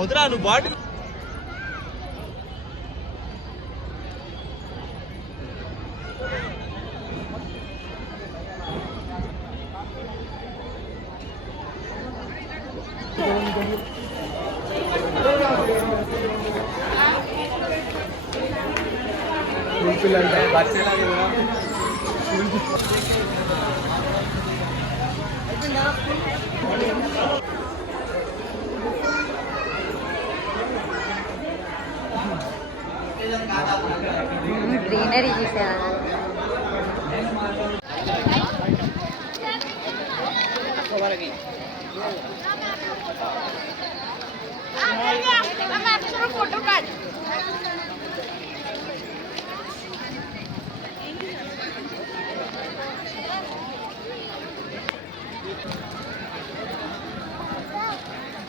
వదిరా నువ్వు bottle greenery చూసా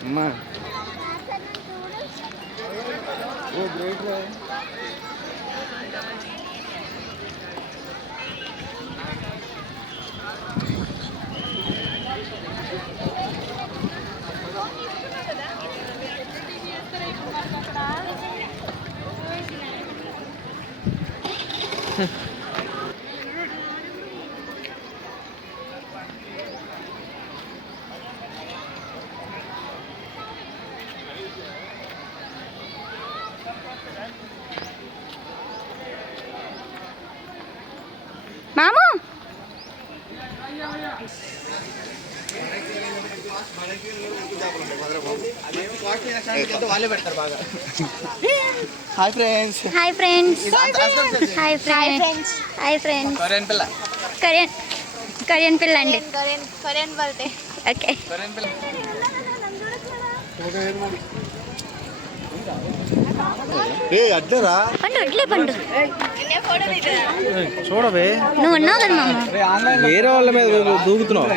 అమ్మా ఓ గ్రేట్ రా మాము hi friends hi friends hi friends hi friends Korean పిల్ల కొరియన్ పిల్ల అండి కొరియన్ బర్త్డే ఓకే కొరియన్ పిల్ల అడ్డరా పండు వడ్లే పండు చూడవే నువ్వు ఉన్నావు కదా మామ వేరే వాళ్ళ మీద దూకుతున్నావు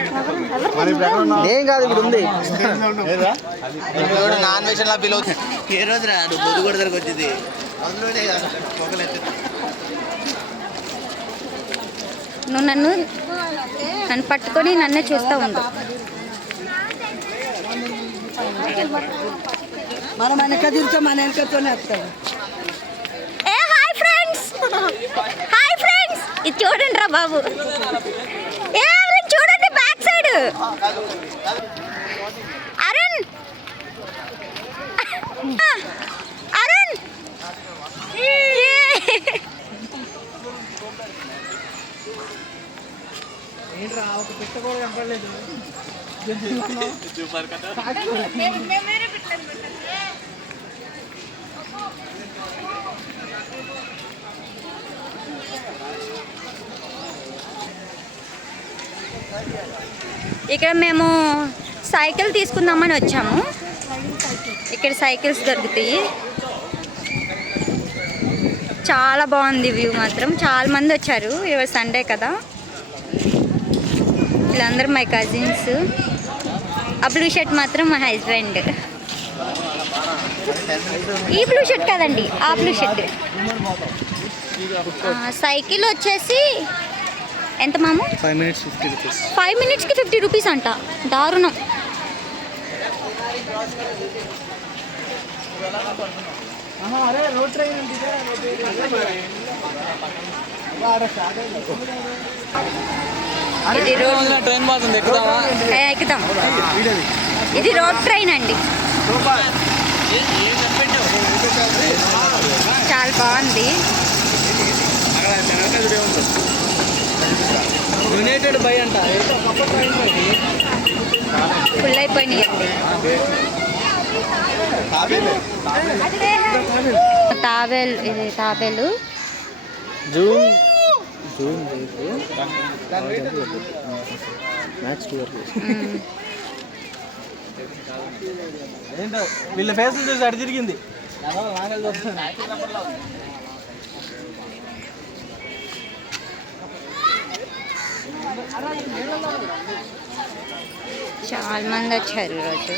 ఏం కాదు ఇప్పుడు ఉంది నాన్ వెజ్ లా ఫీల్ అవుతుంది ఏ రోజు రా నువ్వు బొద్దు కూడా దగ్గరకు వచ్చింది నువ్వు నన్ను పట్టుకొని నన్నే చూస్తూ ఉండు మనం వెనక తిరిగితే మన వెనకతోనే వస్తాడు. ఏ హాయ్ ఫ్రెండ్స్ ఇది చూడండి రా బాబు ఏ అరుణ్ చూడండి బ్యాక్ సైడ్ అరుణ్ అరుణ్ ఏంట్రా ఒక పెట్ట కూడా కనపడలేదు ఇక్కడ మేము సైకిల్ తీసుకుందామని వచ్చాము. ఇక్కడ సైకిల్స్ దొరుకుతాయి. చాలా బాగుంది వ్యూ మాత్రం. చాలా మంది వచ్చారు, ఇవాళ సండే కదా. వీళ్ళందరూ మై కజిన్స్. ఆ బ్లూ షర్ట్ మాత్రం మా హస్బెండ్. ఈ బ్లూ షర్ట్ కదండి, ఆ బ్లూ షర్ట్. సైకిల్ వచ్చేసి ఎంత మాము? 5 minutes 50 rupees. 5 minutesకి 50 రూపీస్ అంట. దారుణం. ఇది రోడ్ ట్రైన్ పోతుంది, ఎక్కుదామా? ఎక్కుదాం. ఇది రోడ్ ట్రైన్ అండి. చాలా బాగుంది. యునైటెడ్ బై అంట, ఫుల్ అయిపోయినాయండి. తాబేల్, ఇది తాబేలు. జూమ్ ఏంటో వీళ్ళ ఫేస్ చూసి అడి తిరిగింది. చాలా మంది వచ్చారు ఈరోజు.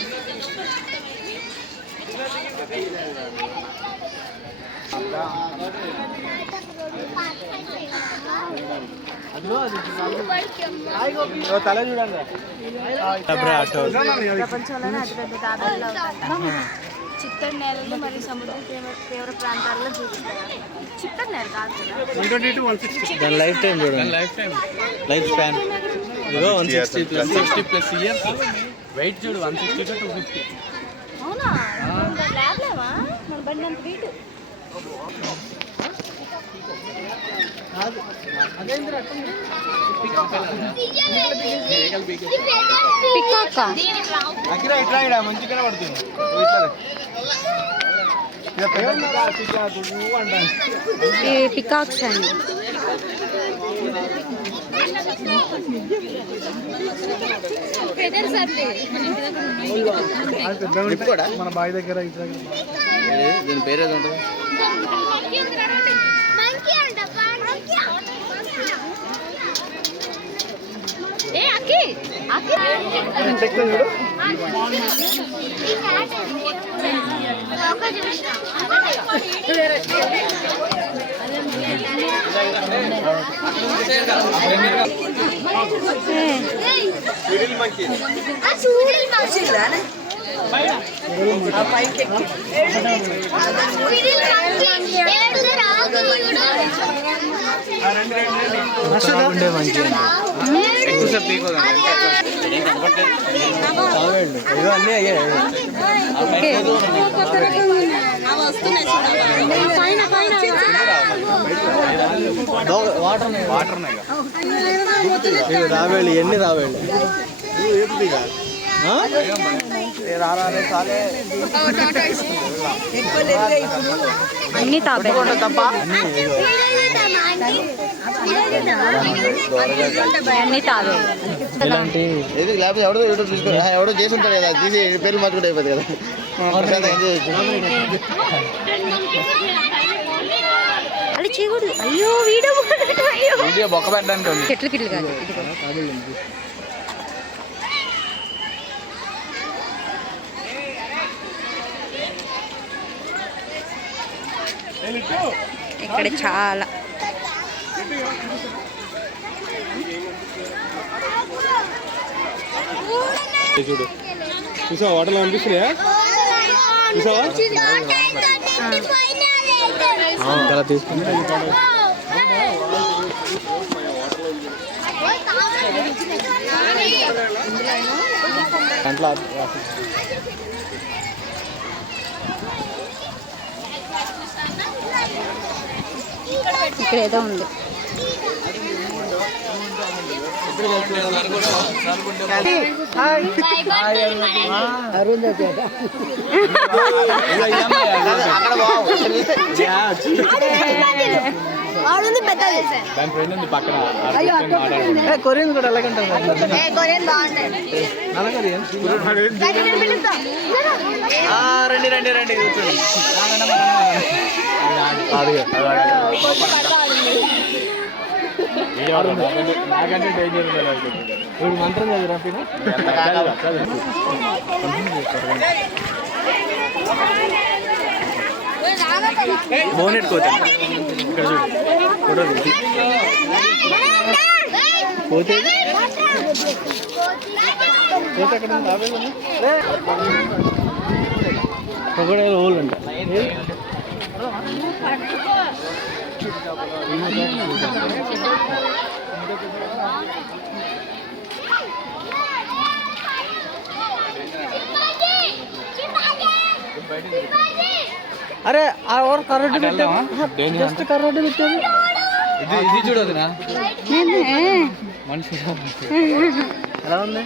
తల చూడండి. ప్రపంచంలోనే అతిపెద్ద తాబేలు చిత్తడి నేలలు మరియు సముద్ర తీవ్ర ప్రాంతాల్లో జీవిస్తారు. చిత్తడి నేల కాదు కదా. 120 to 160. దాని లైఫ్ టైం చూడండి. లైఫ్ స్పాన్ ఇదిగో 160 ప్లస్ ఇయర్స్. వెయిట్ చూడు 160 to 250. అవునా? ల్యాబ్ లేవా? మన బండి అంత వెయిట్. పికాక్ మంచిగానే పడుతుంది. పికాక్స్ అండి. మన బావి దగ్గర దీని పేరు ఏది ఉంటుంది? అన్నీ అయ్యాయి. వాటర్ రావేళ్ళు ఎన్ని రావేళ్ళు అన్ని తాబేళ్ళు తప్ప అన్ని తాబేళ్ళు. లేకపోతే ఎవడో యూట్యూబ్ చూసుకో, ఎవడో చేసి ఉంటాడు కదా, తీసి పేర్లు మార్చుకుంటే అయిపోతుంది కదా. అది చేయకూడదు. అయ్యో వీడియో బొక్క పెట్టడానికి ఉంది. చెట్లు కిట్లు కాదు. ఇక్కడ చాలా చూడు, చూసావా వాటర్లో అనిపిస్తున్నాయా? చూసావా అలా తీసుకుని దాంట్లో ఇక్కడ ఏదో ఉంది. కొరియన్ కూడా అలాగే ఉంటుంది. రండి రండి రండి కూర్చోండి. నాకంటే డేంజర్ ఇప్పుడు మంత్రం చదివిరా బోనెట్ కోత ఇక్కడ చూడు పోతే పోతే అక్కడ ఒకటే హోల్ అంట. అరే और కరోటి పెట్టావా? జస్ట్ కరోటి పెట్టావు. ఇది చూడదునా మనిషి ఎలా ఉంది?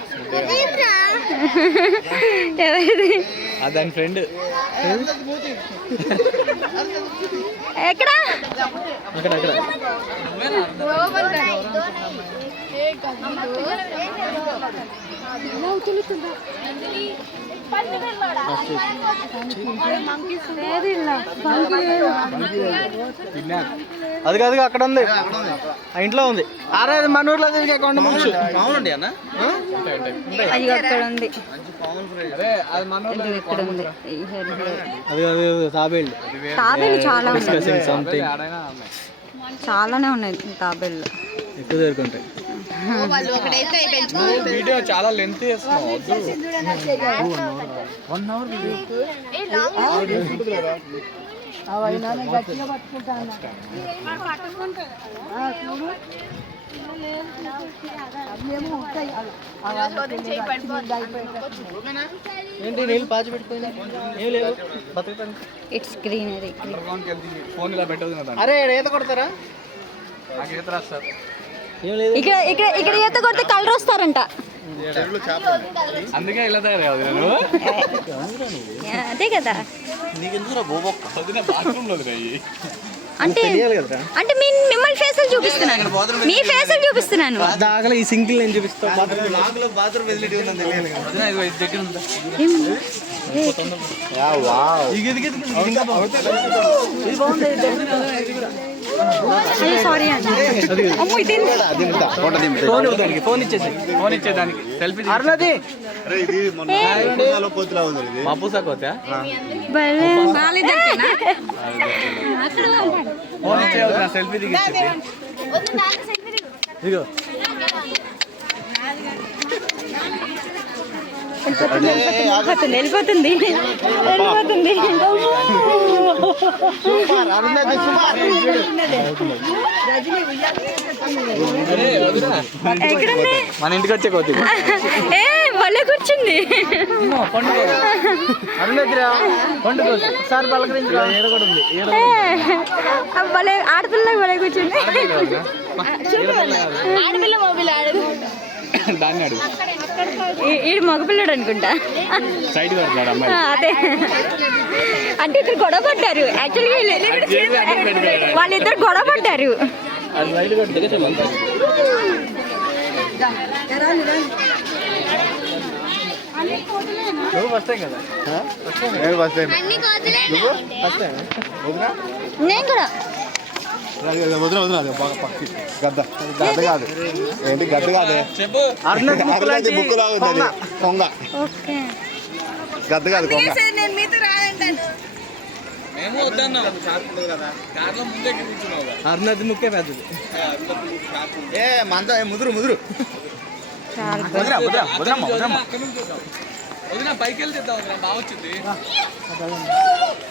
దాని ఫ్రెండ్ ఎక్కడ అక్కడ అక్కడ అది కాదు అక్కడ ఉంది, ఆ ఇంట్లో ఉంది. అరే అది మన ఊర్లో కొండ ముచ్చు అవునండి అన్న అక్కడ ఉంది. అది అది తాబేళ్ళు తాబేళ్ళు చాలా ఉన్నాయి, సంథింగ్ చాలానే ఉన్నాయి తాబేళ్ళు. ఎక్కువ దొరుకుంటాయి. వీడియో చాలా లెంత్ చేస్తున్నావు. 1 అవర్ అవైనా గట్టిగా పట్టుకుంటాను చూడు అవేమో ఉంటాయి ఏంటి నీళ్ళు పాచి పెట్టుకోండి ఏం లేవు ఇట్స్ గ్రీనరీ. ఫోన్ ఇలా పెట్టదు కదా. అరే ఈత కొడతారా? నాకు ఈత రాస్తారు. ఏం లేదు. ఇక్కడ ఇక్కడ ఇక్కడ ఈత కొడితే కలర్ వస్తారంట. అందుకే ఇలా తయారు అదే కదా. బాత్రూంలో అంటే అంటే మిమ్మల్ని ఫేసులు చూపిస్తున్నాను, మీ ఫేసులు చూపిస్తున్నాను. దాగల ఈ సింగిల్ నేను చూపిస్తాను. బాత్రూమ్ ఫెసిలిటీ ఉందని సారీ అండి. ఫోన్ ఇచ్చేదానికి సెల్ఫీ సెల్ఫీ దిగి ఇదిగో వెళ్ళిపోతుంది. ఎక్కడుంది? మన ఇంటికి వచ్చే కోతి ఏ భలే కూర్చుంది. భలే ఆడపిల్ల భలే కూర్చుంది. ఆడపిల్ల మొబైల్ ఆడదు. దాన్ని అడుగు. ఈడు మగపిల్లడు అనుకుంటా. సైడ్ కొడతాడు అమ్మాయి. అదే అంటే ఇద్దరు గొడవ పడ్డారు. యాక్చువల్గా వాళ్ళిద్దరు గొడవ పడ్డారు. అది రైలు కొట్టి నువ్వు ఫస్ట్ టైం కదా? నేను కూడా గద్ద కాదు ఏంటి గద్ద కాదే చెప్పు. బుక్ లాగా ఉంది కొంగ. ఓకే గద్ద కాదు కొంగ. నేను మీతో రాదంటాను. మేము వద్దన్నాం. కార్లో ముందే కూర్చున్నావు. అరుణది ముక్కే పెద్దది. ఏ మంద ముదురు ముదురు వదిన పైకి వెళ్తే బాగా వచ్చింది.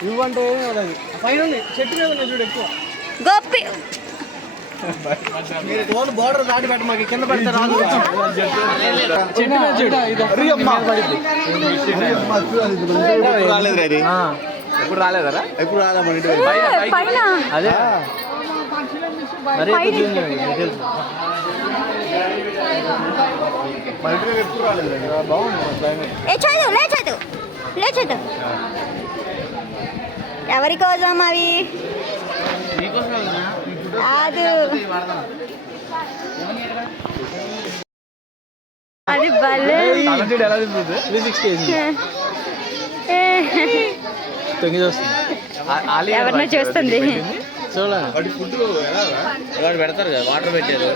ఇవ్వంటే పైన చెట్టు మీద ఉన్నాయి చూడు ఎక్కువ. గోపి ఫోన్ బోర్డర్ దాటి పెట్ట మాకు కింద పడితే రాదు. చెట్టు మీద చూడు. రాలేదు రేది ఎప్పుడు రాలేదరా? ఎప్పుడు రాలే మన ఇంటి పైన అదే అరే మన ఇంటి ఎప్పుడు రాలేదు బాగుంది. ఏ చదువు లేచదు. ఎవరి కోసం అవి కాదు. అది భలే ఎలా తింటుంది? 360 తొంగి చూస్తుంది. ఎవరినో చూస్తుంది. చూడండి ఫుడ్ ఎలా పెడతారు కదా, వాటర్ పెట్టారు.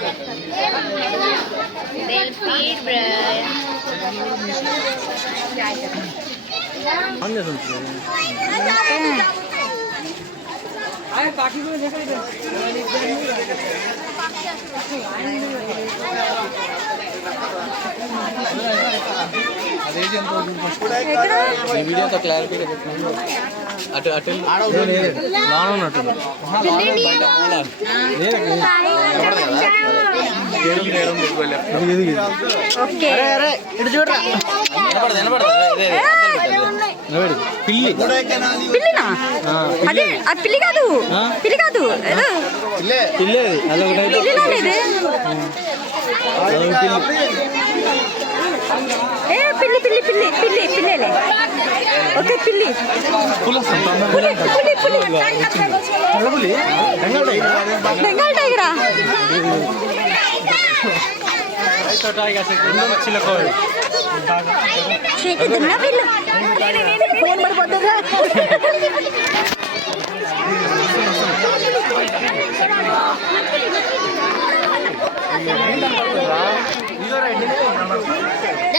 ఈ వీడియోతో క్లారిటీగా చెప్తున్నాను. అటు అటు ఉన్నట్టు పిల్లినా? అదే అది పిల్లి కాదు, పిల్లి కాదు. పిల్లేది అదొకటి. ఏ పిల్లి పిల్లి పిల్లి పిల్లి పిల్లేలే. ఓకే పిల్లి బెంగాల్ టైగరా? చీకుతున్నా పిల్లు. ఫోన్ పడిపోతుందా?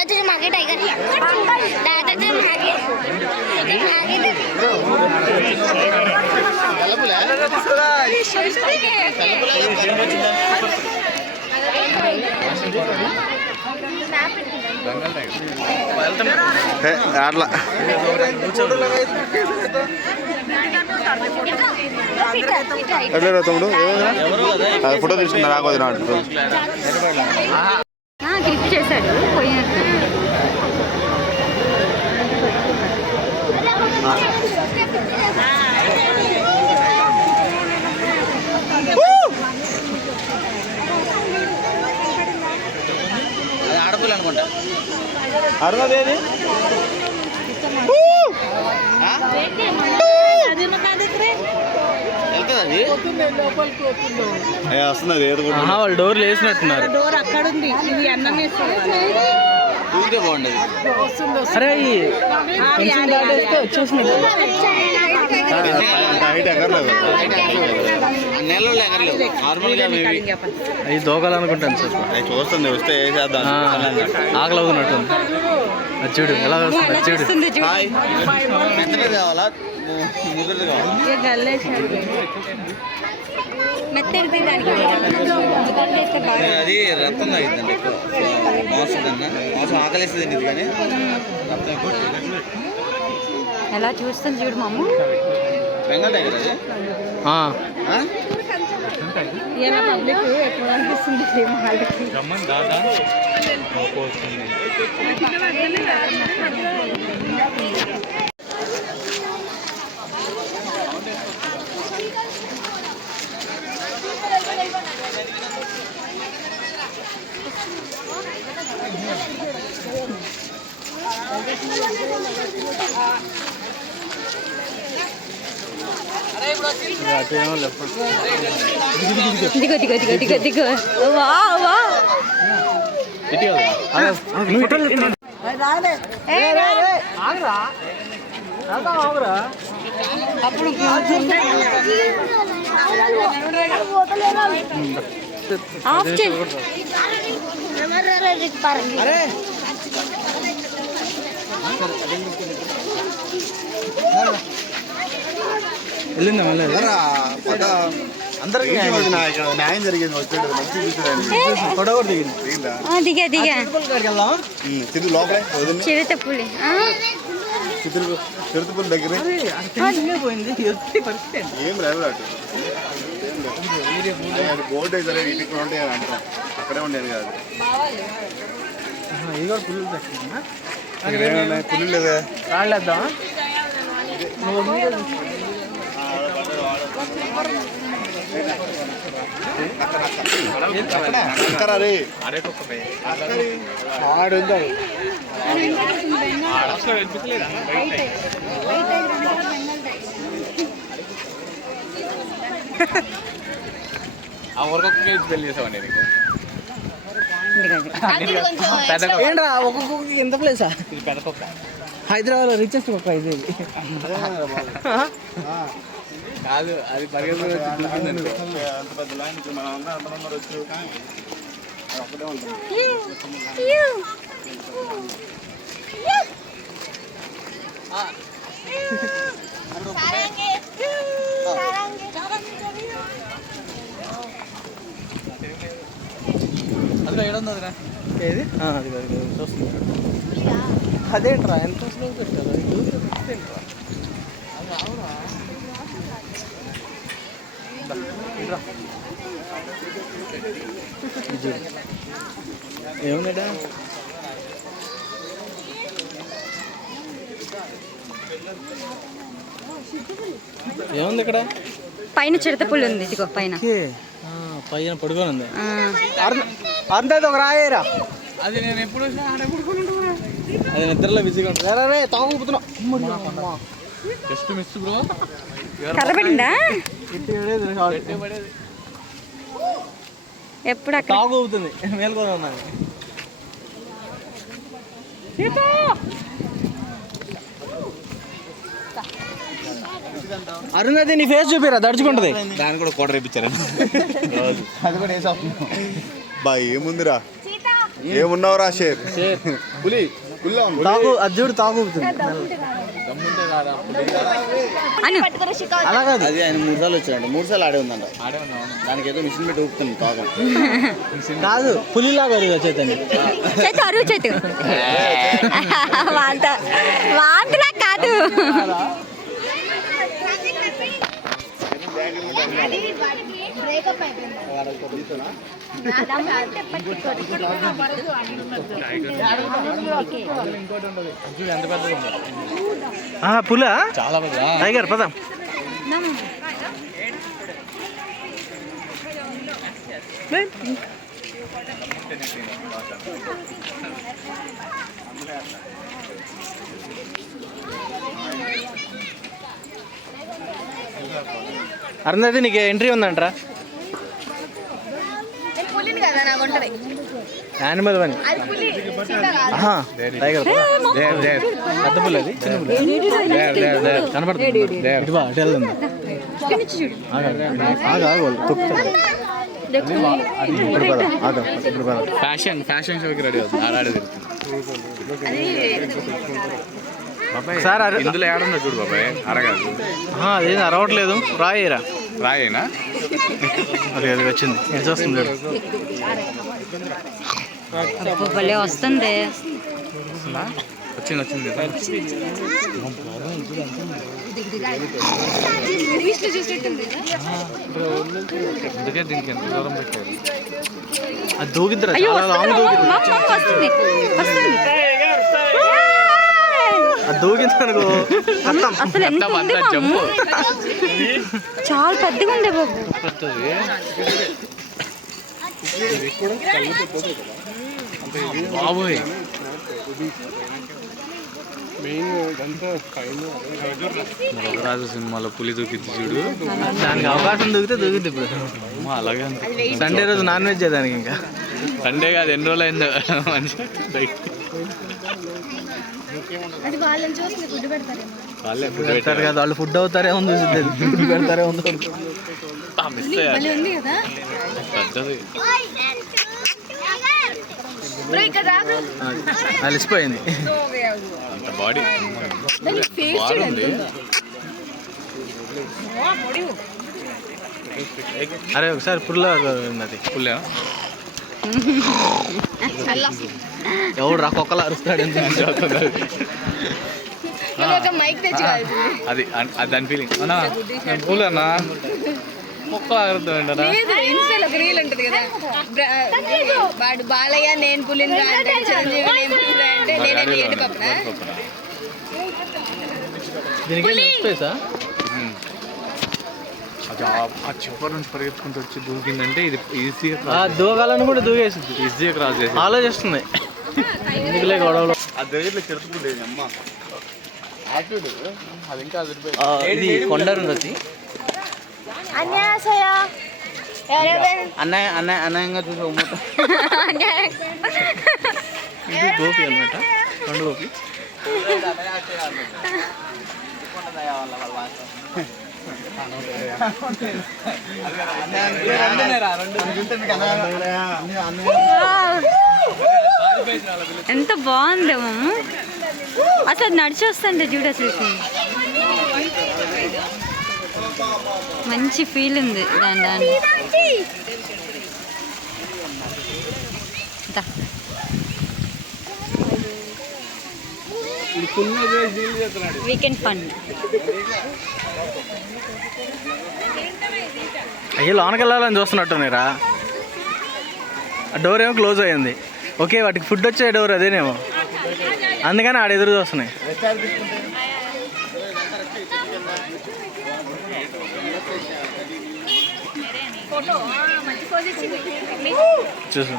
तुझे मागे टाइगर दादा तुझे मागे అట్లా ఎట్లా తమ్ముడు అది ఫోటో తీసుకున్నా రాకపోతే క్లిక్ చేశాడు పోయినట్టు. ఆడపిల్ల అనుకుంటా. అరుణదేది వస్తున్నది ఏది కూడా వాళ్ళు డోర్లు వేసినట్టున్నారు. డోర్ అక్కడ ఉంది, ఇది అన్నం వేసుకోవాలి. చూస్తే బాగుండేది. అరే హైట్ ఎగరలేదు నెలలో ఎగరలేవు నార్మల్గా అవి దోకాలు అనుకుంటాను సార్. అవి చూస్తుంది వస్తే ఏ చేద్దాం ఆకలి అవుతున్నట్టుంది. అది చూడు ఎలా వస్తుంది, అది చూడు. మెత్తది కావాలా ముదురుది కావాలా మెత్తడితే దానికి అది రక్తం తాగిద్దండి ఎక్కువ మాంసం కన్నా. మాంసం ఆకలిస్తుందండి ఇది కానీ రక్తం ఎక్కువ. ఎలా చూస్తుంది చూడు మాము. బెంగాల్ టైగర్ అది. పబ్లిక్ ఎట్లా అనిపిస్తుంది వాళ్ళకి. దిగో దిగో దిగో దిగో దిగో. వా వా ఆఫ్ చేయి. వెళ్ళిందా మళ్ళీ అందరికీ న్యాయం జరిగింది వచ్చాడు మంచి ఫోటో కూడా దిగింది. దిగా దిగా తిరుగు లోపలే వదిలి చిరుతపులి. తిరుపతి దగ్గర ఏం లేవు అటు బోర్డు అయితే ఇంటికి కూడా ఉంటాయి అంటాం అక్కడే ఉండేది కాదు. ఇది కూడా పుల్లు పెట్టినా పుల్లు లేదా రాళ్ళేద్దాం. ఆ ఊరికొక్క పెళ్లి చేసామండి నీకు. ఏంట్రా ఒక్కొక్క ఎంత ప్లేసా? ఇది పెద్ద కుక్క. హైదరాబాద్ లో రిచెస్ట్ కుక్క ఇది. కాదు అది పరిగెత్తుకు అంత పెద్ద లైన్ మనం అంతమంది వచ్చు ఒకటే ఉంటుంది. అది ఏడుంది అదిరా ఏది అది చూస్తుంది. అదేంట్రా ఎంత స్లో పెట్టారు ఏముందా? ఏముంది ఇక్కడ? పైన చిరుతపులి ఉంది. ఇదిగో పైన పైన పడుకొని ఉంది. అంతే ఒక రాయేరా. అది నేను ఎప్పుడు అది నిద్రలో బిజీగా ఉంటుంది. రే తాగుతున్నావు జస్ట్ మిస్ బ్రో. కర్రబడిందా ఎప్పుడు అక్కడ తాగు అవుతుంది మేల్కొని ఉన్నాను. అరుణది నీ ఫేస్ చూపిరా దడుచుకుంటది. దాన్ని కూడా కోట రేపించారు అది కూడా వేసేస్తున్నాం. బా ఏముందిరా ఏమున్నావురా షేర్ పులి పుల్లా తాగు అది చూడు తాగు అవుతుంది. అను అలా కాదు, అది ఆయన 3 సార్లు వచ్చాడు, 3 సార్లు ఆడే ఉందంట. దానికి ఏదో మిషన్ పెట్టి ఊపుతుంది కాగా. కాదు పులిలాగా అడిగా చైతన్య. చేతు అరువు చేతు వాంతలా కాదు. పులా చాలా టైగర్ పదం. అరుంధతి నీకు ఎంట్రీ ఉందంటరా? యానిమల్ అని టైగర్ పెద్ద పుల్ అది, చిన్న పుల్ కనపడుతుంది. ఫ్యాషన్ షోకి రెడీ అవుతుంది, ఆడాడే సార్ ఇందులో ఏడుందో చూడు బాబాయ్, అరగాదు. అదేం అరవట్లేదు. రాయేరా రాయేనా? అది అది వచ్చింది, ఎటు వస్తుంది భలే వస్తుంది. వచ్చింది అందుకే దీనికి ఎంత దూరం పెట్టారు. అది దూకిద్దరా, అయ్యో చాలా లాంగ్ దూకిద్ది. వస్తుంది వస్తుంది. అది దూకింది అనుకో అసలు ఎంత ఉంది మాము? చాలా పెద్దగా ఉంది బాబు. బాబోయ్ రాజు సినిమాలో పులి దూకిద్ది చూడు, దానికి అవకాశం దూకితే దూకిద్ది. ఇప్పుడు అలాగే సండే రోజు నాన్ వెజ్ దానికి. ఇంకా సండే కాదు, ఎన్ని రోజులు అయిందో మంచి పెడతారు కదా వాళ్ళు, ఫుడ్ అవుతారే ఉంది, పెడతారే ఉంది. అలిసిపోయింది అంత బాడీ బాగుంది. అరే ఒకసారి పుల్ల అది పుల్లే ఎవడు రా కుక్కలు అరుస్తాడు. అది దాని ఫీలింగ్ అన్నా, పూలు అన్నా కుక్కలు అరుద్దాం. రీల్ ఉంటుంది కదా, వాడు బాలయ్య నేను పులిని అంటే చిరంజీవి నేను పులి అంటే నేనే ఏంటి పప్పున ఆ చివరి నుంచి పరిగెత్తుకుంటూ వచ్చి దూకిందంటే ఇది ఈజీగా దూకాలని కూడా దూకేసింది, ఈజీగా క్రాస్ చేసి ఆలోచిస్తుంది. ఎందుకులే గొడవలు. అమ్మ అది ఇంకా ఇది కొండరుంది. అన్నయ్య అన్నయ్య అన్నయంగా చూసి ఇది గోపి అనమాట, కొండ గోపి. ఎంత బాగుంది మాము. అసలు నడిచి వస్తుంటే చూడు, అసలు మంచి ఫీల్ ఉంది దాని వీకెండ్ ఫన్. అయ్యో లోనకి వెళ్ళాలని చూస్తున్నట్టునేరా. ఆ డోర్ ఏమో క్లోజ్ అయ్యింది. ఓకే వాటికి ఫుడ్ వచ్చే డోర్ అదేనేమో, అందుకని ఆడ ఎదురు చూస్తున్నాయి.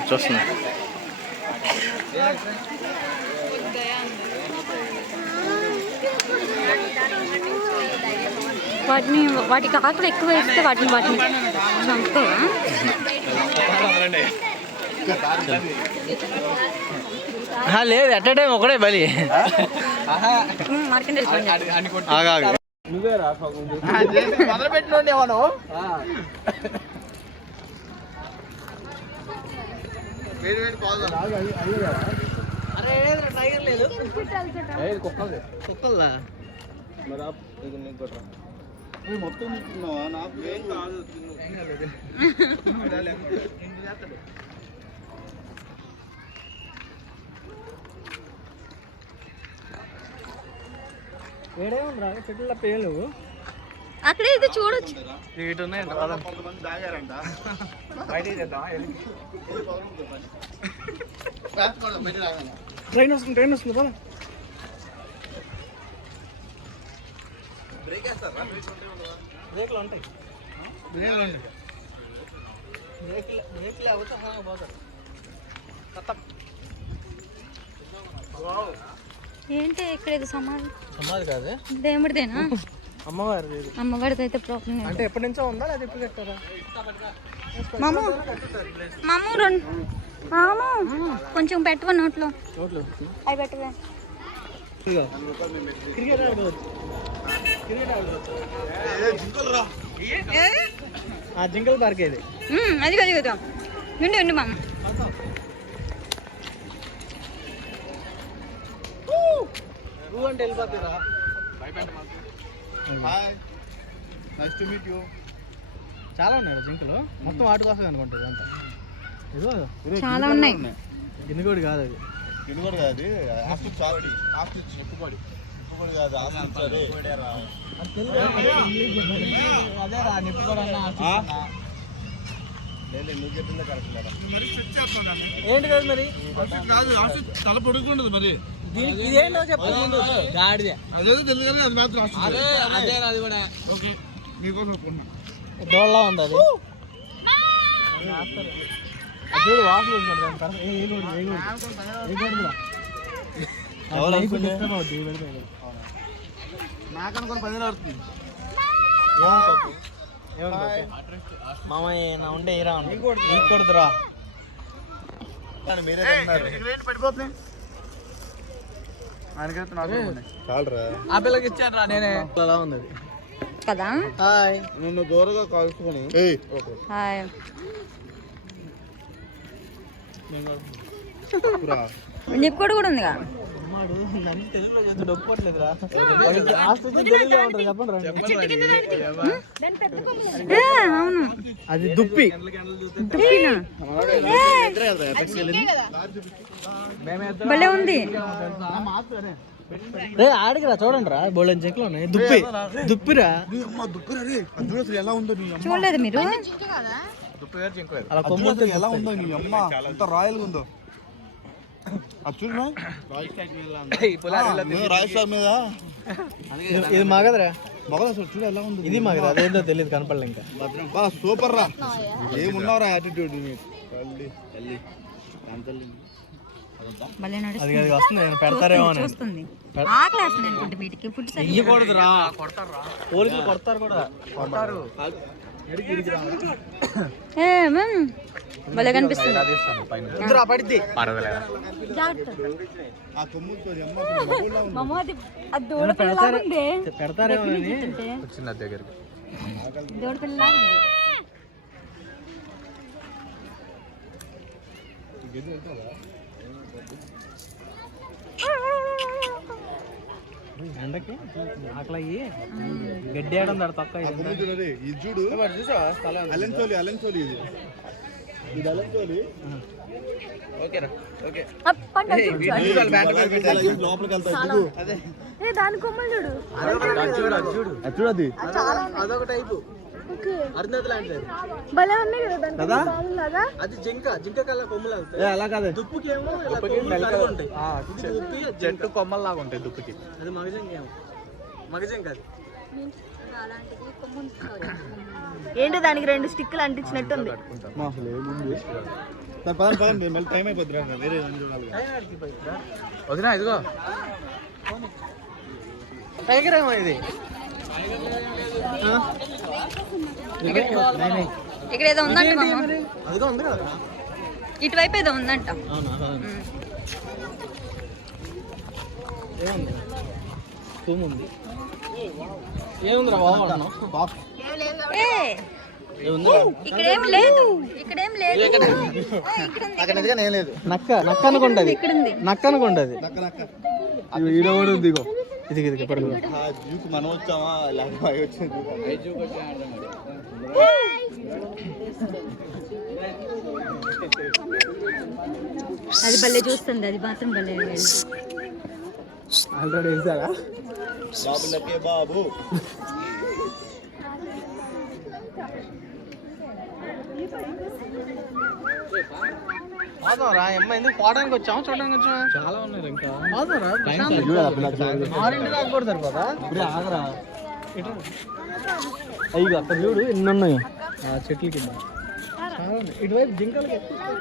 చూస్తున్నా వాటికి ఆకులు ఎక్కువ వేస్తే వాటిని చంపుకోవా? లేదు, ఎట్ టైం ఒకటే బలి. మొదలు పెట్టినోడేమో కుక్కల్లా మొత్తం తీసుకున్నావా? నాకు ఏం కాదు. ఏడేముందిరా చెట్ల పేలు అక్కడే ఇది చూడొచ్చు. ఇటు ఉన్నాయంట కొంతమంది దాగారంట. బయటికి చేద్దాం. బయట రాగలరా? ట్రైన్ వస్తుంది పద. బ్రేక్లు ఉంటాయి. బ్రేక్లు అవుతా పోతారు. ఏంటి ఇక్కడ ఇది సమాధి? సమాధి కాదే, దేవుడిదేనా? అమ్మవారి. అమ్మవారిది అయితే ప్రాబ్లం అంటే ఎప్పటి నుంచో ఉందా లేదా ఎప్పుడు కట్టారా? మాము మాము రెండు మాము కొంచెం పెట్టవా నోట్లో. అవి పెట్టవే. క్రికెట్ ఆడుకోవచ్చు. జింకల్ పార్క్ ఇది. అది అది కదా ఉండి ఉండి మామ. అంటే వెళ్ళిపోతారా? Hi, nice to meet you. చాలా ఉన్నాయి జింకలు. మొత్తం వాటి కోసం అనుకుంటుంది అంతా. ఇదో చాలా ఉన్నాయి. గిన్నెకోడి కాదు అది. గిన్నెకోడి కాదు, అది ఆస్ట్రిచ్. ఉప్పుకోడి కాదు, ఆస్ట్రిచ్. అదే రా నిప్పుకోడి అన్న. ఏంటి కాదు మరి తల పొడుగుండదు మరి. ఇదేంటో చెప్పండి. గాడిదే అదేదో తెలియదు కానీ అది మాత్రం అదే అదే అది కూడా. ఓకే, మీకోసం ఒప్పుకున్నా. డోల్లా ఉంది అది. చూడు వాసన నాకనుకొని 10 అవుతుంది. మామయ్య నా ఉండే ఇరా కొడుతురా. మీరే పడిపోతున్నాయి. ఆ పిల్లకి ఇచ్చాను రా నేనే. అలా ఉంది అది కదా. హాయ్. నన్ను దూరంగా కాల్చుకొని హాయ్. నిప్పుకోడు కూడా ఉందిగా. నన్ను తెలుగులో చెప్తే ఒప్పుకోవట్లేదురా. తెలుగులో ఉంటుంది చెప్పండి. అవును అది దుప్పి. దుప్పినా? భలే ఉంది. రే ఆడికి రా చూడండి రా. బోళ్ళని చెట్లు ఉన్నాయి. దుప్పి దుప్పిరా. ఎలా ఉందో నీ చూడలేదు మీరు? అలా కొమ్ములతో ఎలా ఉందో నీ అమ్మ, ఎంత రాయల్గా ఉందో. అది చూడు రాయల్ స్టార్ మీద. ఇది మగదరా. మగ చూడు ఎలా ఉంది. ఇది మగదా. అదేందో తెలియదు, కనపడలే ఇంకా. సూపర్ రా. ఏమున్నావురా యాటిట్యూడ్. భలే అది నడుస్తుంది. అది వస్తుంది. నేను పెడతారేమో అని. చూస్తుంది. ఆకలి వేస్తుంది అనుకుంటే వీటికి ఫుడ్ సరిగ్గా. ఇయ్యకూడదురా. పోలీసులు కొడతారు కూడా. కొడతారు. భలే కనిపిస్తుంది. పడిద్ది. ఆ కొమ్ముతో పెడతారేమో అని. దూడ పిల్ల ఎండకి ఆకలి గడ్డి ఆడడం తక్కువ. ఇది చూడు. అలెన్సోలి ఇది. ఇది అలెన్సోలి. లోపలికి వెళ్తాయి. దాని కొమ్మలు చూడు. చూడు అది. అదొక టైపు అరుంధతి లాంటిది. భలే ఉన్నాయి కదా దాని కొమ్మలు లాగా. అది జింక కల్లా కొమ్ములు అలా కాదు. దుప్పుకి ఏమో ఉంటాయి. చెట్టు కొమ్మలు లాగా ఉంటాయి దుప్పుకి. అది మగజం కాదు. ఏంటి దానికి 2 స్టిక్కులు అంటించినట్టుంది. టైం అయిపోద్ది. వేరే వదినా ఇదిగో టైగర్ ఏమో ఇది. ఇక్కడ ఏదో ఉందంట మామ. అదిగో ఉంది కదా. ఇటువైపు ఏదో ఉందంట. ఏముంది? తూము ఉంది. ఏముందిరా బాబు? ఇక్కడేం లేదు. ఇక్కడేం లేదు. నక్క అనుకుంటది. నక్క అనుకుంటది. ఈడ కూడా ఉంది. ఇది పడుకో. జూకు మనం వచ్చామా లేకపోతే వచ్చింది అది భలే చూస్తుంది, అది మాత్రం భలే. ఆల్రెడీ వెళ్తారా బాబులకే బాబు ఆదోరా అమ్మ ఎందుకు పోవడానికి వచ్చాము చూడడానికి వచ్చాము చాలా ఉన్నాయి ఇంకా ఆదోరా 6 దాకా కూడా సరిపోదా ఇప్పుడే ఆగరా అయ్యి అక్కడ చూడు ఎన్ని ఉన్నాయి ఆ చెట్ల కింద చాలా ఉన్నాయి. ఇటువైపు జింకలకి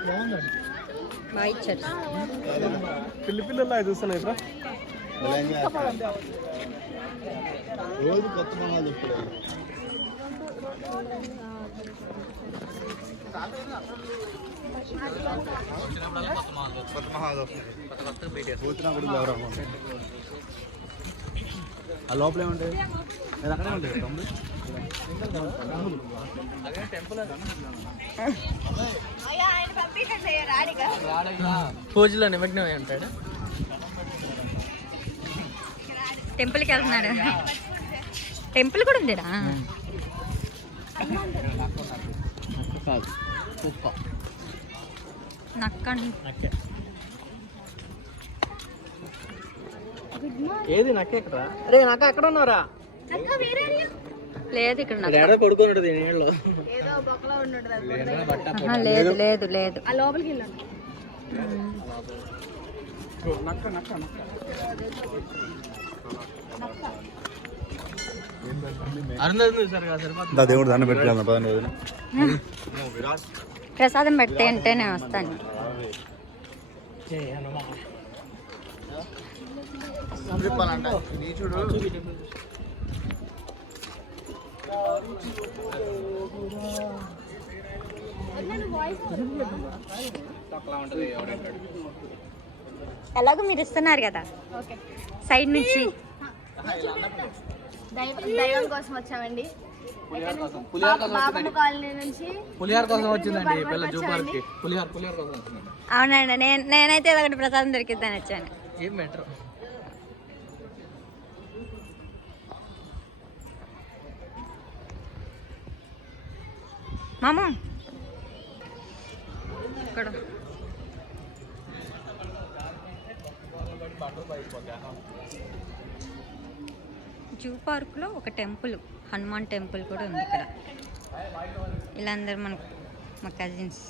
బాగుంది బాగా ఇచ్చారు. పిల్లలా చూస్తున్నాయి ఇప్పుడు రోజు కొత్త మొహాలు ఇప్పుడు కొత్త మొహాలు పోతున్నా కూడా ఎవరు ఆ లోపల ఏముంటాయి నేను అక్కడే ఉంటాయి తమ్ముడు పూజలో నిమగ్నం అయి ఉంటాడు. టెంపుల్కి వెళ్తున్నాడు. టెంపుల్ కూడా ఉందిరా. కాదు కుక్క నక్క నక్కే. ఏది నక్కే ఎక్కడ? అరే నక్క ఎక్కడ ఉన్నారా? లేదు ఇక్కడ నక్క. ఎక్కడ పడుకొని ఉంటుంది నీళ్ళు. లేదు లేదు లేదు. ఆ లోపలికి వెళ్ళండి. నక్క నక్క నక్క అరుంధతి సార్ సరిపోతుంది. దేవుడు దండ పెట్టుకోవాలి పదండి వదిన ప్రసాదం పెడితే అంటే నేను వస్తాను. చెప్పాలంట చూడు ఎలాగో మీరు ఇస్తున్నారు కదా సైడ్ నుంచి. దైవం కోసం వచ్చామండి. బాబమ్మ కాలనీ నుంచి పులిహార కోసం వచ్చిందండి పిల్ల జూ పార్క్ కి. పులిహార కోసం వచ్చిందండి. అవునండి, నేనైతే ఒకటి ప్రసాదం దొరికిద్దని వచ్చాను. ఏం బెటర్ మామ ఇక్కడ జూ పార్క్లో ఒక టెంపుల్, హనుమాన్ టెంపుల్ కూడా ఉంది ఇక్కడ. ఇలా అందరు మా cousins.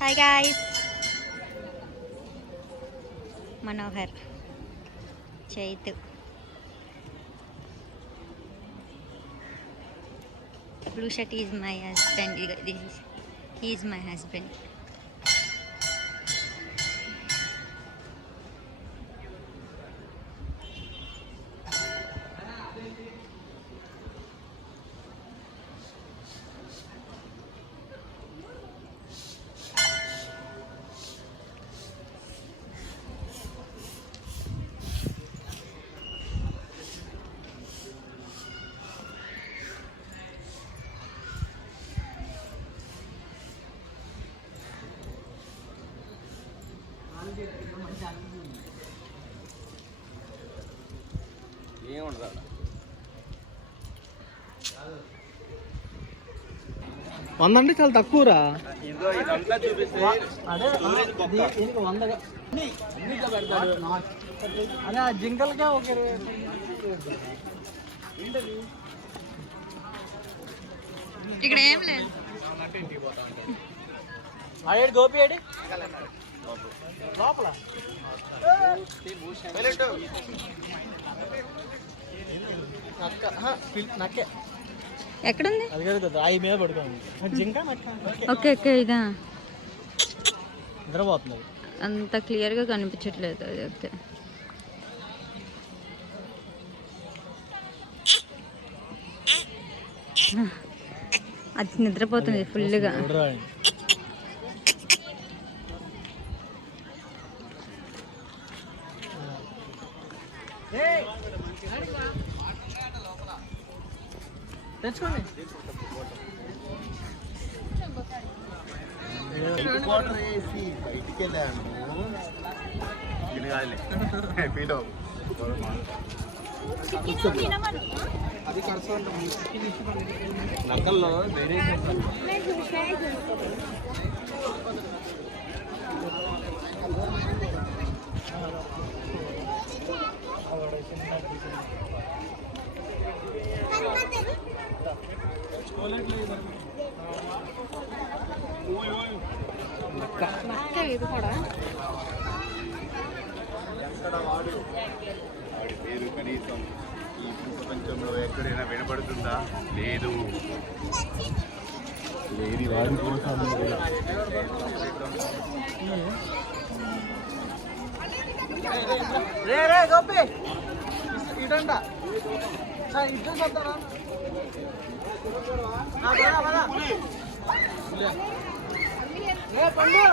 Hi guys. Manohar, Chaitu, blue shirt is my husband. He is my husband. వందంటే చాలా తక్కువరా. ఇదంతా చూపిస్తే అదే దీనికి 100 పెడతాడు. అదే ఆ జింకలకే ఒక ఇక్కడ ఏం లేదు. ఆడేడు గోపి ఏడి లోపల నక్కే ఎక్కడుంది? అది కదా రాయి మీద పడుకోండి. జింక నక్క ఓకే ఓకే. ఇదా నిద్రపోతుంది. అంత క్లియర్గా కనిపించట్లేదు. అది ఓకే. అది నిద్రపోతుంది ఫుల్గా. తెచ్చుకోండి. వాటర్ వేసి బయటికి వెళ్ళాను ఇది కాదులే ఫీల్ అవ్వు అది ఖర్చు నక్కల్లో వేరే ఇది కూడా వాడి పేరు కనీసం ఈ ప్రపంచంలో ఎక్కడైనా వినపడుతుందా? లేదు. లేని వాడి కోసం రే గోపి ఇటంట ఇటు వస్తారా పండు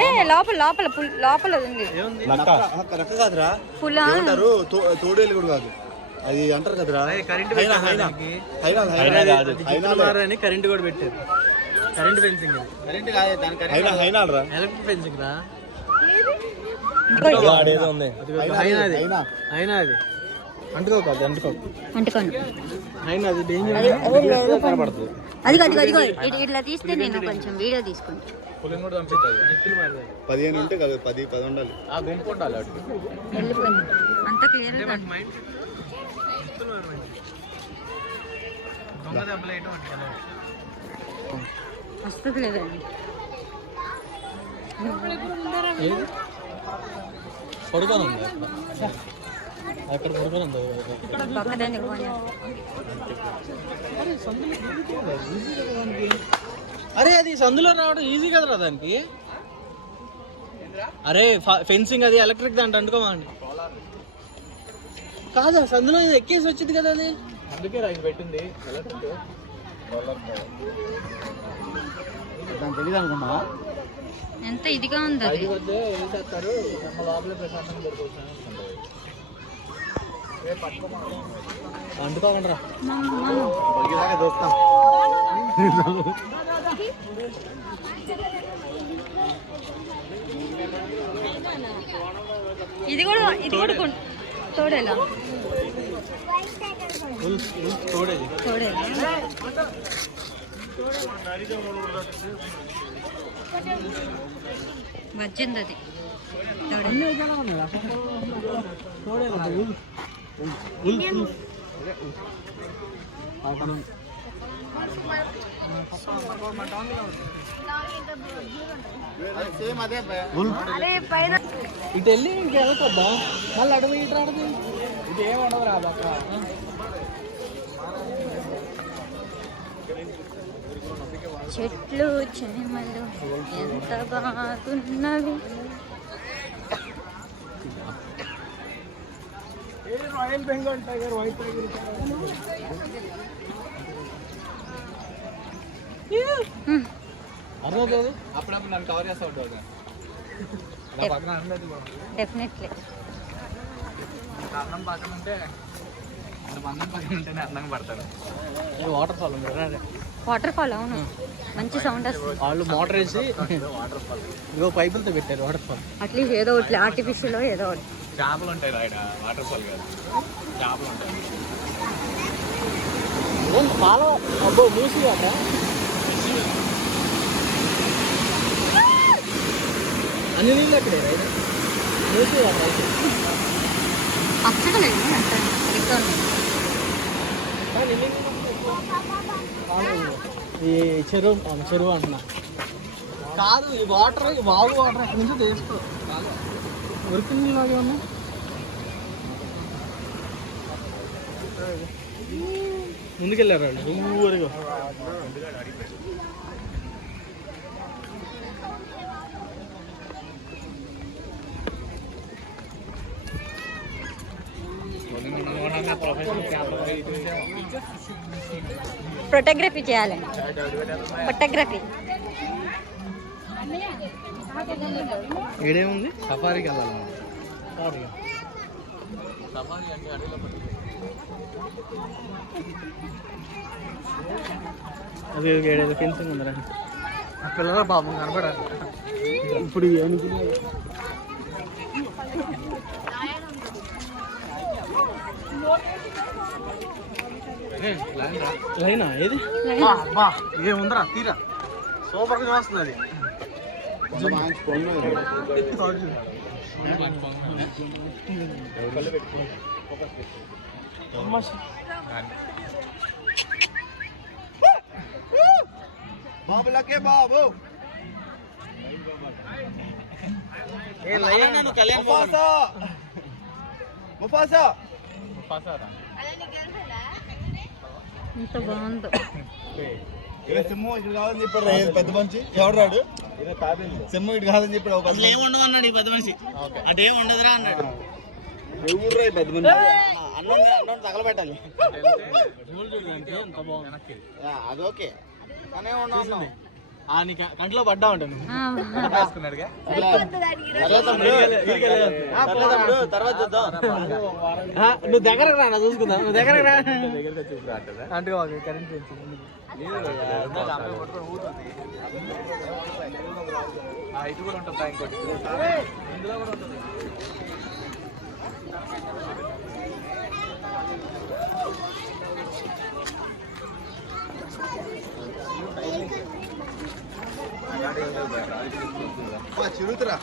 ఏ లోపల లోపల లోపల ఉంది నక్క కాదురా, పుల ఏమంటారు తోడేలు కూడా కాదు, అది అంటారు కదరా కరెంట్ కరెంట్ కూడా పెట్టారు. కరెంట్ ఫెన్సింగ్ కరెంట్ కాదు దాని హైనాల్ రా, ఎలక్ట్రిక్ ఫెన్సింగ్ రా. ఏదో ఉంది అయినా అది అంటుకోదు అంటుకోండి. అయినా అది డేంజర్ కనబడుతుంది. అది ఇట్లా తీస్తే నేను కొంచెం వీడియో తీసుకుంటాను. 15 ఉంటే కదా, 10 ఉండాలి. ఆ గుంపు ఉండాలి వెళ్ళిపోయింది అంత క్లియర్ దొంగ దెబ్బలు వేయటం అంటే వస్తుంది లేదండి. పడుకొని ఉంది అక్కడ పడుకొని ఉంది. పక్కదాన్ని అరే అది సందులో రావడం ఈజీ కదరా దానికి. అరే ఫెన్సింగ్ అది ఎలక్ట్రిక్ దాంట్లో అంటుకోమండి కాదా, సందులో ఎక్కేసి వచ్చింది కదా అది, అందుకే రా పెట్టింది ఎలక్ట్రిక్. దానికి తెలియదు అనుకున్నా ఎంత ఇదిగా ఉంది అది. ఏం చేస్తారు లోపల ప్రశాంతంగా దొరుకుతుంది అంటుకోమండి రా దోస్తాం. ఇది కూడా తోడేలా తోడేలా వచ్చింది అది ఇటు వెళ్ళి ఇంకెళ్తుందా మళ్ళీ అడుగు ఇటు రాడదు. ఇది ఏముండదు రా బాక. చెట్లు చేమలు ఎంత బాగున్నవి. Royal Bengal tiger, white tiger. అర్థమవుతుంది. అప్పుడప్పుడు నన్ను కవర్ చేస్తూ ఉంటుంది. డెఫినెట్లీ అన్నం పక్కన ఉంటే అన్నం పక్కన ఉంటేనే అందంగా పడతారు. వాటర్ ఫాల్ ఉంది. వాటర్ ఫాల్ అవును, మంచి సౌండ్ వస్తుంది. వాళ్ళు మోటార్ వేసి వాటర్ ఫాల్ ఇగో పైపులతో పెట్టారు వాటర్ ఫాల్. అట్లీస్ట్ ఏదో ఒకటి ఆర్టిఫిషియల్ ఏదో ఒకటి. చేపలు ఉంటాయి రాయడ, వాటర్ ఫాల్ కాదు చేపలు ఉంటాయి. చాలా అబ్బో మూసి కాక అన్ని నీళ్ళు అక్కడే రైడ్ మూసి కాక పచ్చగా లేదు అంత సరిగ్గా ఉంది. ఈ చెరువు అంటున్నా కాదు, ఈ వాటర్ ఈ వాగు వాటర్ అక్కడి నుంచి తీసుకో ఉరికింది లాగే ఉన్నా. ముందుకెళ్ళారు వాళ్ళు ఊరిగా. ఫోటోగ్రఫీ చేయాలండి, ఫోటోగ్రఫీ. ఏడేముంది సఫారీకి వెళ్ళాలి. సఫారీ అంటే అడవిలో పట్టి అది ఏడేదో ఫెన్సింగ్ ఉందిరా. పిల్లల పాపం కనపడాలి ఇప్పుడు ఏమిటి లైనా ఏది అబ్బా ఏముందరా తీరా సూపర్గా చూస్తుంది అది బాబులకే బాబు ఎంత బాగుందో. సింహం ఇటు కాదని చెప్పాడు పెద్ద మనిషి ఎవడు రాడు సింహం ఇటు కాదని చెప్పాడు అసలు ఏముండదు అన్నాడు ఈ పెద్ద మనిషి అటు ఏం ఉండదురా అన్నాడు ఊర్రా పెద్ద మనిషి అన్నం తగలబెట్టాలి అది ఓకే అనే ఉండవు కంట్లో పడ్డా ఉంటాను తర్వాత నువ్వు దగ్గరకు రా చూసుకుందా నువ్వు దగ్గరకు రా అంటే కరెంట్ ఇటు కూడా ఉంటుంది ఇంకోటి ఇందులో కూడా ఉంటుంది చిరుతురా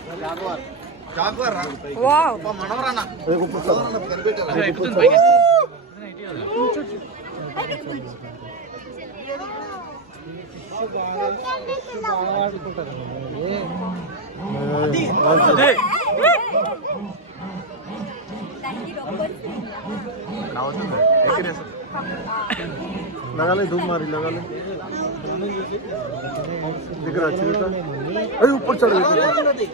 జాగ్వార్ రా వావ్ మనవరానా लगाले धूप मारी लगाले दिख रहा चिरुता अरे ऊपर चढ़ गई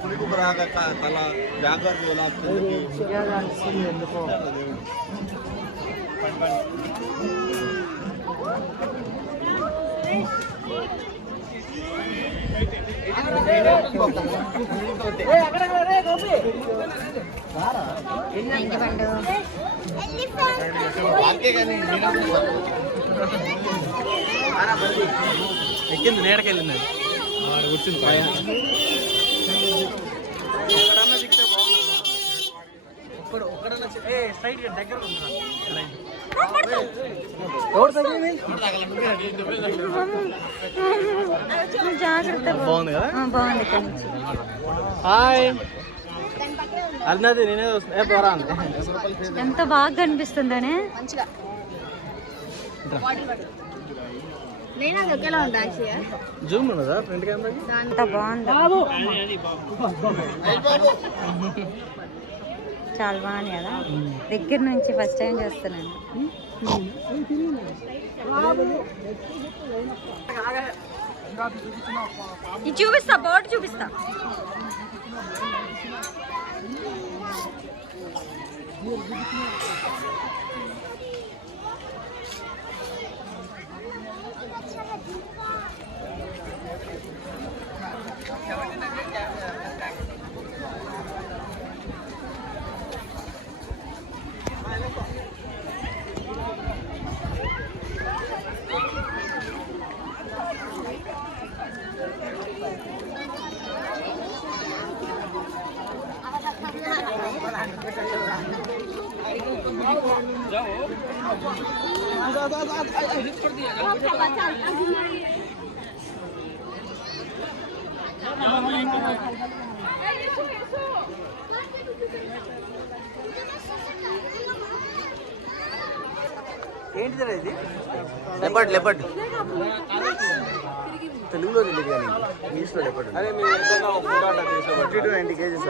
పులి కుక్కరాగా తల జాగ్రత్త ఎందుకో ఎక్కింది నేడకెళ్ళింది అది కూర్చుంది పైన ఎక్కడన్నా దిక్తే బాగుంది ఒక్కడన్నా స్ట్రైట్ దగ్గర జాగ్రత్త. బాగుంది కదా బాగుంది. హాయ్ అన్నది నేనే పోరా ఎంత బాగా కనిపిస్తుందనే నేను అది ఒకేలా ఉంటా జూమ్ ఉన్నదా ఫ్రంట్ కెమెరా అంత బాగుంది. చాలా బాగుంది కదా దగ్గర నుంచి ఫస్ట్ టైం చూస్తున్నాను. ఇది చూపిస్తా బోర్డు చూపిస్తా. ఏంటిదా ఇది లెపర్డ్ లెపర్డ్ తెలుగులో తెలియదు కానీ ఇంగ్లీష్లో లెపర్డ్. అదే మీరు ఎంతైనా ఒక ఫోటో ఆర్డర్ చేసాం 50 to 90 kgs.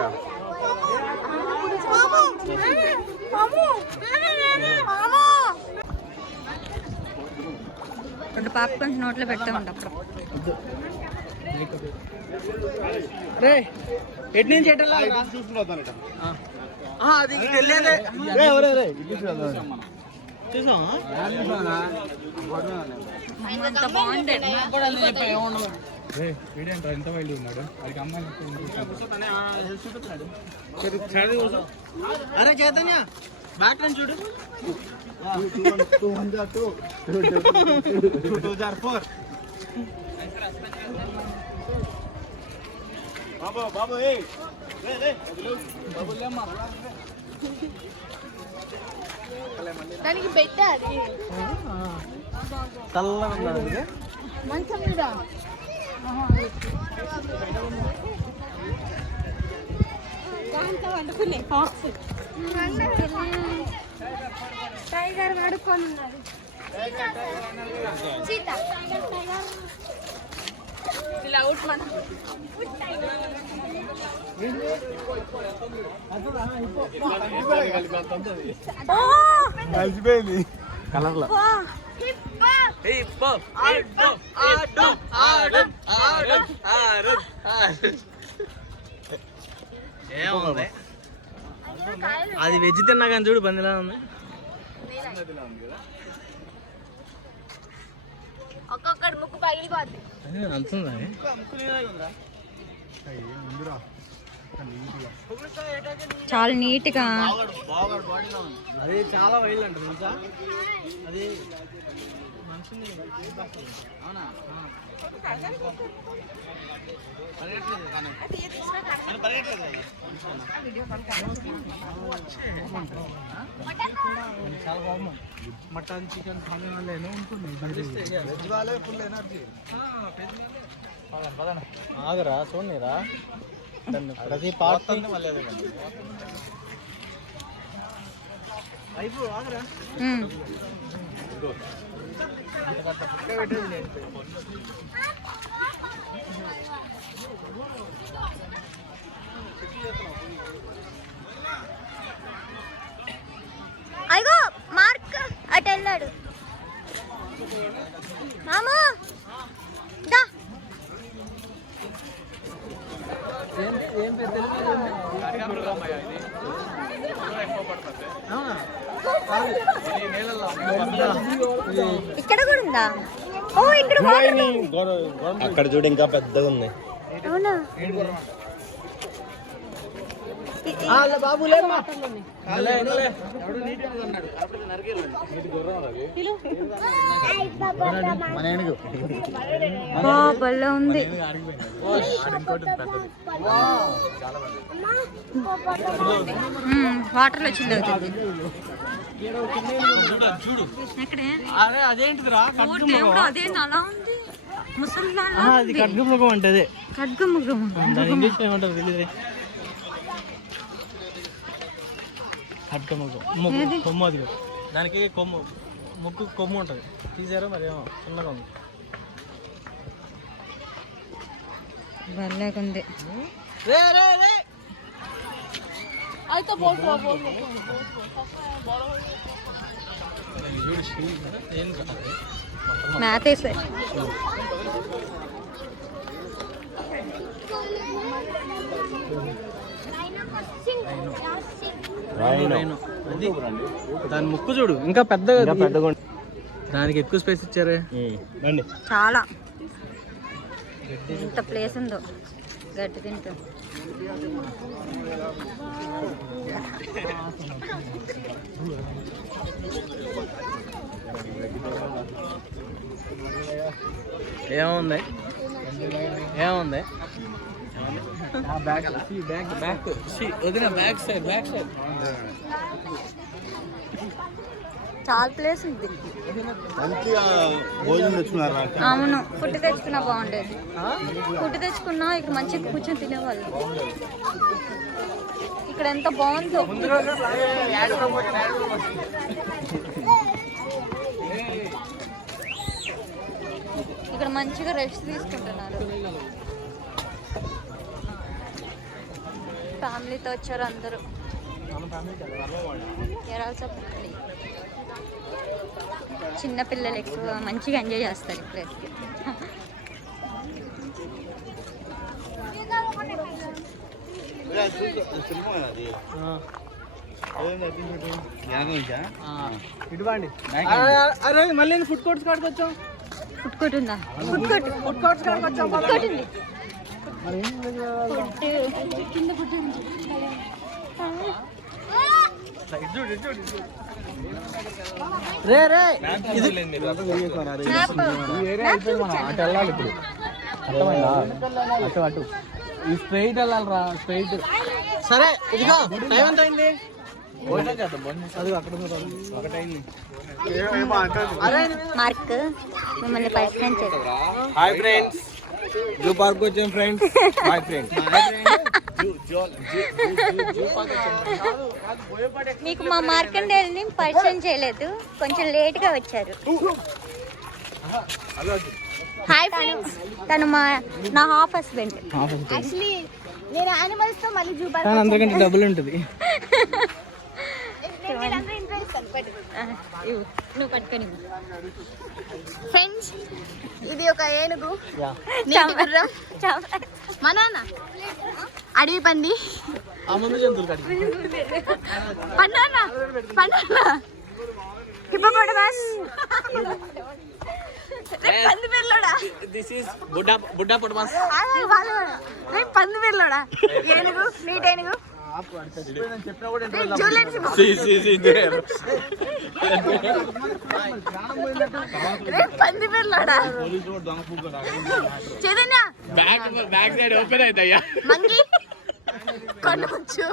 రెండు పాప్కార్న్స్ నోట్లో పెడతా ఉంటాం. రే ఎటు నుంచి అది తెలియదే చూసామా అంత బాగుంది. వీడియో అంటారు ఎంత వైల్డ్ ఉన్నాడు వాడికి అమ్మాయి అరే చైతన్య బ్యాక్ అని చూడు 2004 బాబు దానికి పెట్ట అది చల్లగా ఉన్నాడు మంచం మీద వండుకునే టైగర్ పడుకొని ఉన్నది సీత ఇలా అవుట్ మనం కలిసిపోయింది కలర్లో ఏముంది అది వెజ్ తిన్నా కానీ చూడు బందిలా ఉంది ఒక్కొక్కటి ముక్కు పగిలిపోద్ది అంతుందా చాలా నీట్గా. అది చాలా వైల్డ్ అంట తెలుసా అది మనిషిని అవునా చాలా బాగుంది మటన్ చికెన్ ఖానే వాళ్ళే ఉంటుంది వెజ్ వాళ్ళే ఫుల్ ఎనర్జీ ఆగరా చూడరా ప్రతి పార్ట్ అయిపో ఆగరా అయ్యో మార్క్ అటు వెళ్ళాడు మామూ దా ఇక్కడ కూడా ఉందా? ఓ ఇక్కడ అక్కడ చూడు ఇంకా పెద్దగా ఉంది. అవునా బాబు భలే ఉంది. వాటర్లో చిల్లు అవుతుంది. అదేంటిదిరా అదేంటి అలా ఉంది? ముసలి అది ఖడ్గమృగం అంటే అదే ఖడ్గమృగం. ఇంగ్లీష్ ఏమంటారు తెలియదు. ఖడ్గమృగం కొమ్ము అది దానికి కొమ్ము ముక్కు కొమ్ము ఉంటుంది తీసారో మరి ఏమో చిన్నగా ఉంది. భలేగుంది. మేతేసే అది దాని ముక్కు చూడు ఇంకా పెద్దగా దానికి ఎక్కువ స్పేస్ ఇచ్చారే. చాలా ఎంత ప్లేస్ ఉందో గడ్డి తింటూ. ఏముంది ఏముంది వదిన బ్యాక్ సైడ్ చాలా ప్లేస్ ఉంది. అవును ఫుడ్ తెచ్చుకున్నా బాగుండేది. ఫుడ్ తెచ్చుకున్నా ఇక్కడ మంచిగా కూర్చొని తినేవాళ్ళు. ఇక్కడ ఎంత బాగుందో. ఇక్కడ మంచిగా రెస్ట్ తీసుకుంటున్నారు. ఫ్యామిలీతో వచ్చారు అందరూ. చిన్న పిల్లలు ఎక్కువ మంచిగా ఎంజాయ్ చేస్తారు ఈ ప్లేస్కి. ఇటువండి. అరే మళ్ళీ ఫుడ్ కోర్ట్స్ కాడికి వచ్చాం. ఫుడ్ కోర్ట్ ఉందా? ఫుడ్ కోర్ట్ ఉంది. కింద ఫుడ్ ఉంది. రే రే స్నాప్. అటు వెళ్ళాలి ఇప్పుడు, అర్థమైందా? అటు ఈ స్ట్రైట్ వెళ్ళాలిరా, స్ట్రైట్. సరే ఇదిగో టైం ఎంత అయింది? మార్క్ మిమ్మల్ని పరిచయం చేస్తాను. హాయ్ ఫ్రెండ్స్, జూ పార్క్ వచ్చాం ఫ్రెండ్స్. Hi friends. మీకు మా మార్కండేయుల్ని పరిచయం చేయలేదు, కొంచెం లేట్గా వచ్చారు. హాయ్ ఫ్రెండ్స్, తను నా హాఫ్ హస్బెండ్. యాక్చువల్లీ నేను యానిమల్స్ తో మళ్ళీ జూ పార్క్ కానీ అందరికంటే డబ్బులు ఉంటుంది. నువ్వు పట్టుకొని. ఫ్రెండ్స్, ఇది ఒక ఏనుగు, నీటి గుర్రం, మా నాన్న అడవి పంది, ఆ ముందు జంతువులు కడిగి పన్నానా హిప్పోపోటమస్, పంది పిల్లోడా, దిస్ ఇస్ బుడ్డా పొటమాస్. పంది పిల్లోడా, ఏనుగు, నీటి ఏనుగు, పంది పిల్లోడా, Chaitanya back side open అవుతాయ్యా. Mangi, కొనవచ్చు.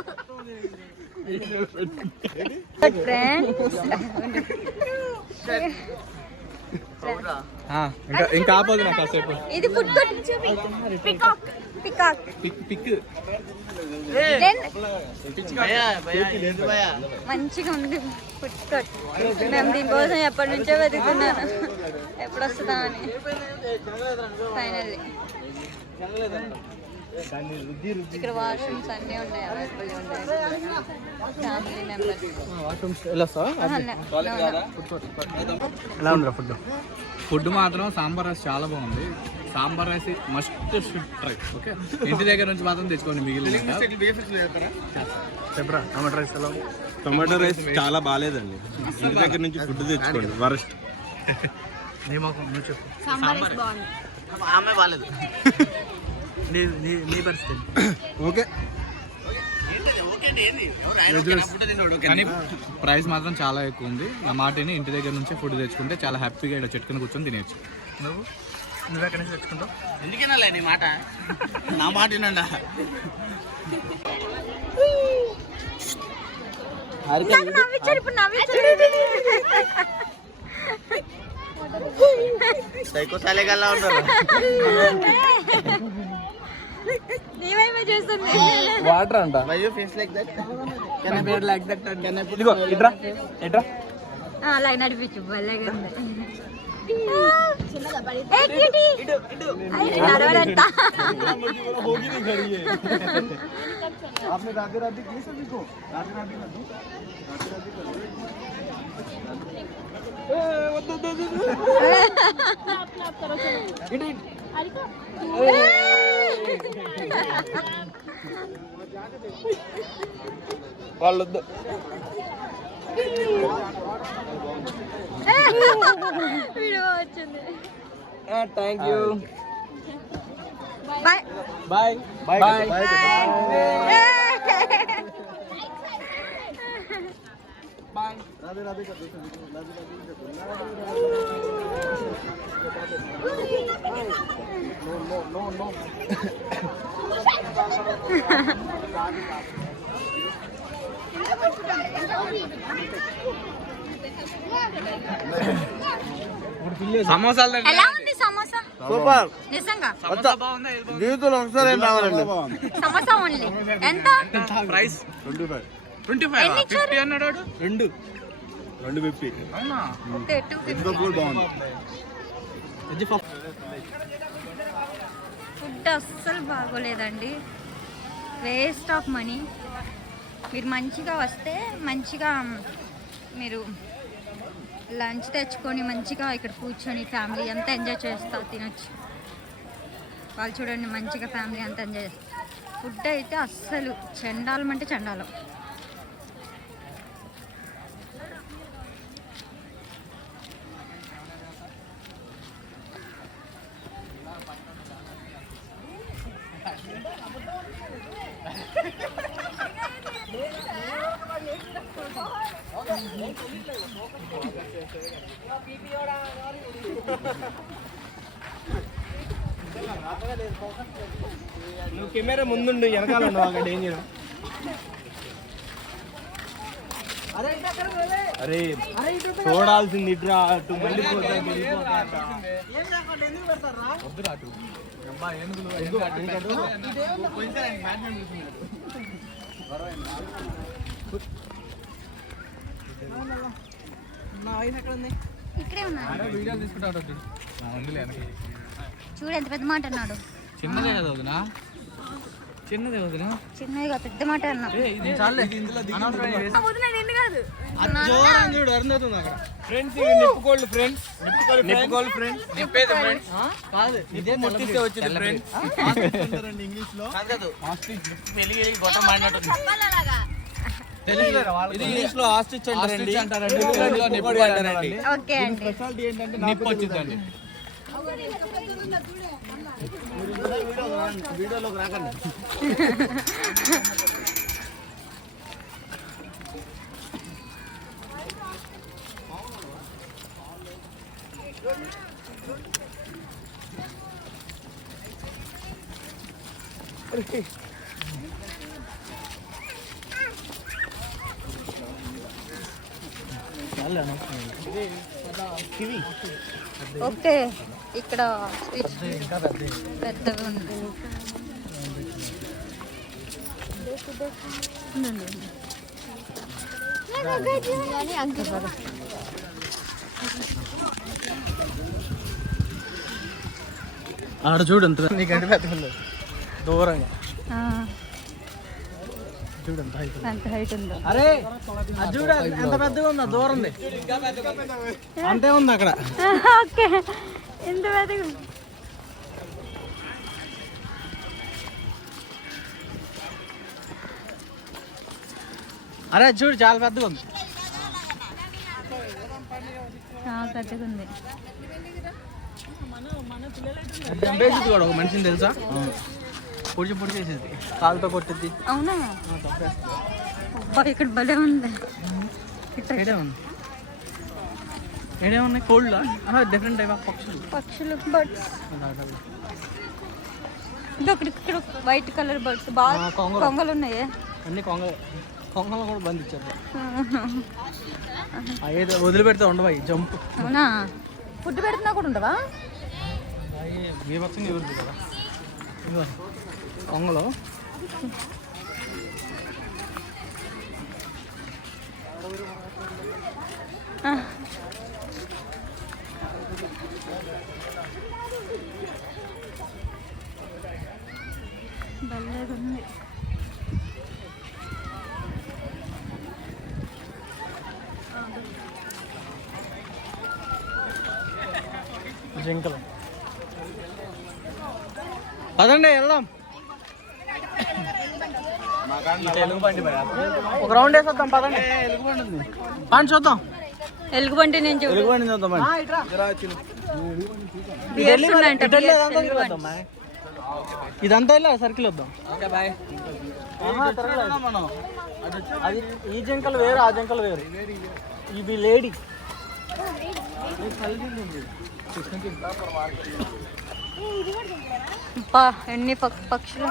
ఇంకా ఆపోదు నాకు కాసేపు. ఇది ఫుడ్ కోర్ట్. పికాక్ పిక్ మంచిగా ఉంది ఫుడ్ కోర్ట్. మేము దీనికోసం ఎప్పటి నుంచో వెతుకుతున్నాను, ఎప్పుడు వస్తుందా అని. ఫైనల్లీ ఇక్కడ వాష్రూమ్స్ అన్నీ ఉన్నాయి, అవైలబుల్ ఉన్నాయి. Family members. ఎలా ఉందిరా ఫుడ్? ఫుడ్ మాత్రం సాంబార్ రైస్ చాలా బాగుంది. Sambar rice must should try. Okay, ఇంటి దగ్గర నుంచి మాత్రం తెచ్చుకోండి. మిగిలిన చెప్పరా టమాటో రైస్ ఎలా? టమాటో రైస్ చాలా బాగాలేదండి, ఇంటి దగ్గర నుంచి ఫుడ్ తెచ్చుకోండి. వరస్ట్. నువ్వు చెప్పు. ఆమె బాగాలేదు. నీ పరిస్థితి ఓకే. కానీ ప్రైస్ మాత్రం చాలా ఎక్కువ ఉంది. నా మాటని ఇంటి దగ్గర నుంచి ఫుడ్ తెచ్చుకుంటే చాలా హ్యాపీగా ఇక్కడ చెట్టుకుని కూర్చొని తినేయచ్చు. నువ్వు ఎక్కడి నుంచి తెచ్చుకుంటావు? ఎందుకైనా నీ మాట, నా మాట వినండా. సైకో సాలేగల్లా ఉంటారు. వాటర్ అంట. ఇదిగో ఇట్రా ఇట్రా. అలా నడిపించు భలేగా ఉంది. నడవడంతా వాళ్ళొద్దు. వీడియో వచ్చింది. Thank you. Bye bye bye bye. సమోసాలు ఎలా ఉంది సమోసా? సూపర్. నిజంగా జీవితంలో ఒకసారి రావాలండి. సమోసా ఓన్లీ ఎంత? ప్రైస్ 25 50 అన్నాడు. రెండు 250. అవునా? ఓకే 250. ఫుడ్ బాగుంది. ఫుడ్ అస్సలు బాగోలేదండి, వేస్ట్ ఆఫ్ మనీ. మీరు మంచిగా వస్తే మంచిగా మీరు లంచ్ తెచ్చుకొని మంచిగా ఇక్కడ కూర్చొని ఫ్యామిలీ అంతా ఎంజాయ్ చేస్తా తినొచ్చు. వాళ్ళు చూడండి మంచిగా ఫ్యామిలీ అంతా ఎంజాయ్ చేస్తారు. ఫుడ్ అయితే అస్సలు చండాలం అంటే చండాలం. నువ్వు కెమెరా ముందుండు, వెనకాల ఉండవు డేంజర్. అరే చూడాల్సింది ఇట్రా, అటు మళ్ళీ ఇక్కడే ఉన్నాడు. వీడియో తీసుకుంటాడు చూడు ఎంత పెద్ద మాట అన్నాడు. చిన్నదే కదా వదినా, చిన్నదే వదినా, చిన్నదిగా పెద్ద మాట అన్నా. చూడు అరుంధవుతుంది అక్కడ. ఫ్రెండ్స్ నిప్పుకోళ్ళు, ఫ్రెండ్స్ నిప్పుకోళ్ళు, ఫ్రెండ్స్ నిప్పేది ఫ్రెండ్స్ కాదు, ఇదే ముట్టిస్తే వచ్చింది ఫ్రెండ్స్. ఇంగ్లీష్ లో గొట్టం మాడినట్టు ఇది ఇంగ్లీష్ లో ఆస్ట్రిచ్ అంటారండి. నిప్పు అంటారండి. ఓకే అండి. స్పెషాలిటీ ఏంటంటే నిప్పు వచ్చిందండి. వీడియోలోకి రాకండి. ఓకే, ఇక్కడ స్టిచ్ పెద్దగా ఉంది. ఆడ చూడు అంత నీకంటే పెద్దగా దూరంగా చూడండి ఎంత హైట్ ఉందో. అరే అది చూడ ఎంత పెద్దగా ఉందా, దూరం ఉంది అంతే ఉంది అక్కడ. ఓకే, ఎంత పెద్దగా. అరే అది చూడు చాలా పెద్దగా ఉంది. చాలా పెద్దగా ఉంది. చంపేసింది కూడా ఒక మనిషిని తెలుసా, పొడిచి పొడి చేసేది, కాలుతో కొట్టింది. అవునా? అబ్బా ఇక్కడ భలే ఉంది. ఏడే ఉంది, ఏడే ఉన్నాయి కోళ్ళ, డిఫరెంట్ టైప్ ఆఫ్ పక్షులు. పక్షులు, బర్డ్స్. ఇక్కడ వైట్ కలర్ బర్డ్స్ బాగా కొంగలు ఉన్నాయి. అన్ని కొంగలు కూడా బంధించారు. ఏదో వదిలిపెడితే ఉండవా జంప్. అవునా? ఫుడ్ పెడుతున్నా కూడా ఉండవా? మీ పక్షంగా ఎవరిది కదా కొంగలు. భలేగా ఉంది. జింకలు. పదండి వెళ్దాం. ఒక రౌండ్ వేసేద్దాం పదండి. పని చూద్దాం. ఎలుగుబంటి నేను ఎలుగుబంటి చూద్దాం. ఇదంతా ఇలా సర్కిల్ వద్దాం. మనం అది ఈ జింకలు వేరు, ఆ జింకలు వేరు. ఇది లేడీ. ఎన్ని పక్షులు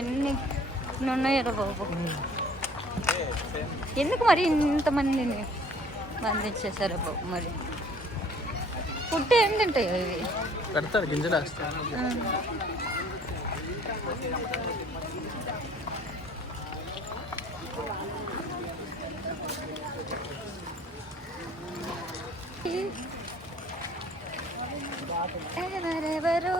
ఎన్ని ఉన్నాయో బాబు. ఎందుకు మరి ఇంతమందిని బంధించేశారు బాబు? మరి ఫుడ్ ఏం తింటాయో ఇవి? పెడతారు, గింజలు వేస్తారు. ఎవరెవరు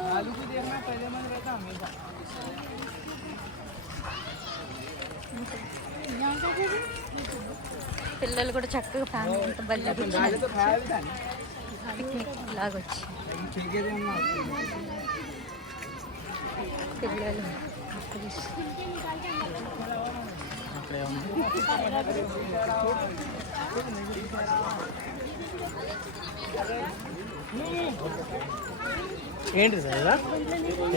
పిల్లలు కూడా చక్కగా ఫ్యామిలీ అంతా బల్ల పిక్నిక్ లాగొచ్చి పిల్లలు ఏంటి సార్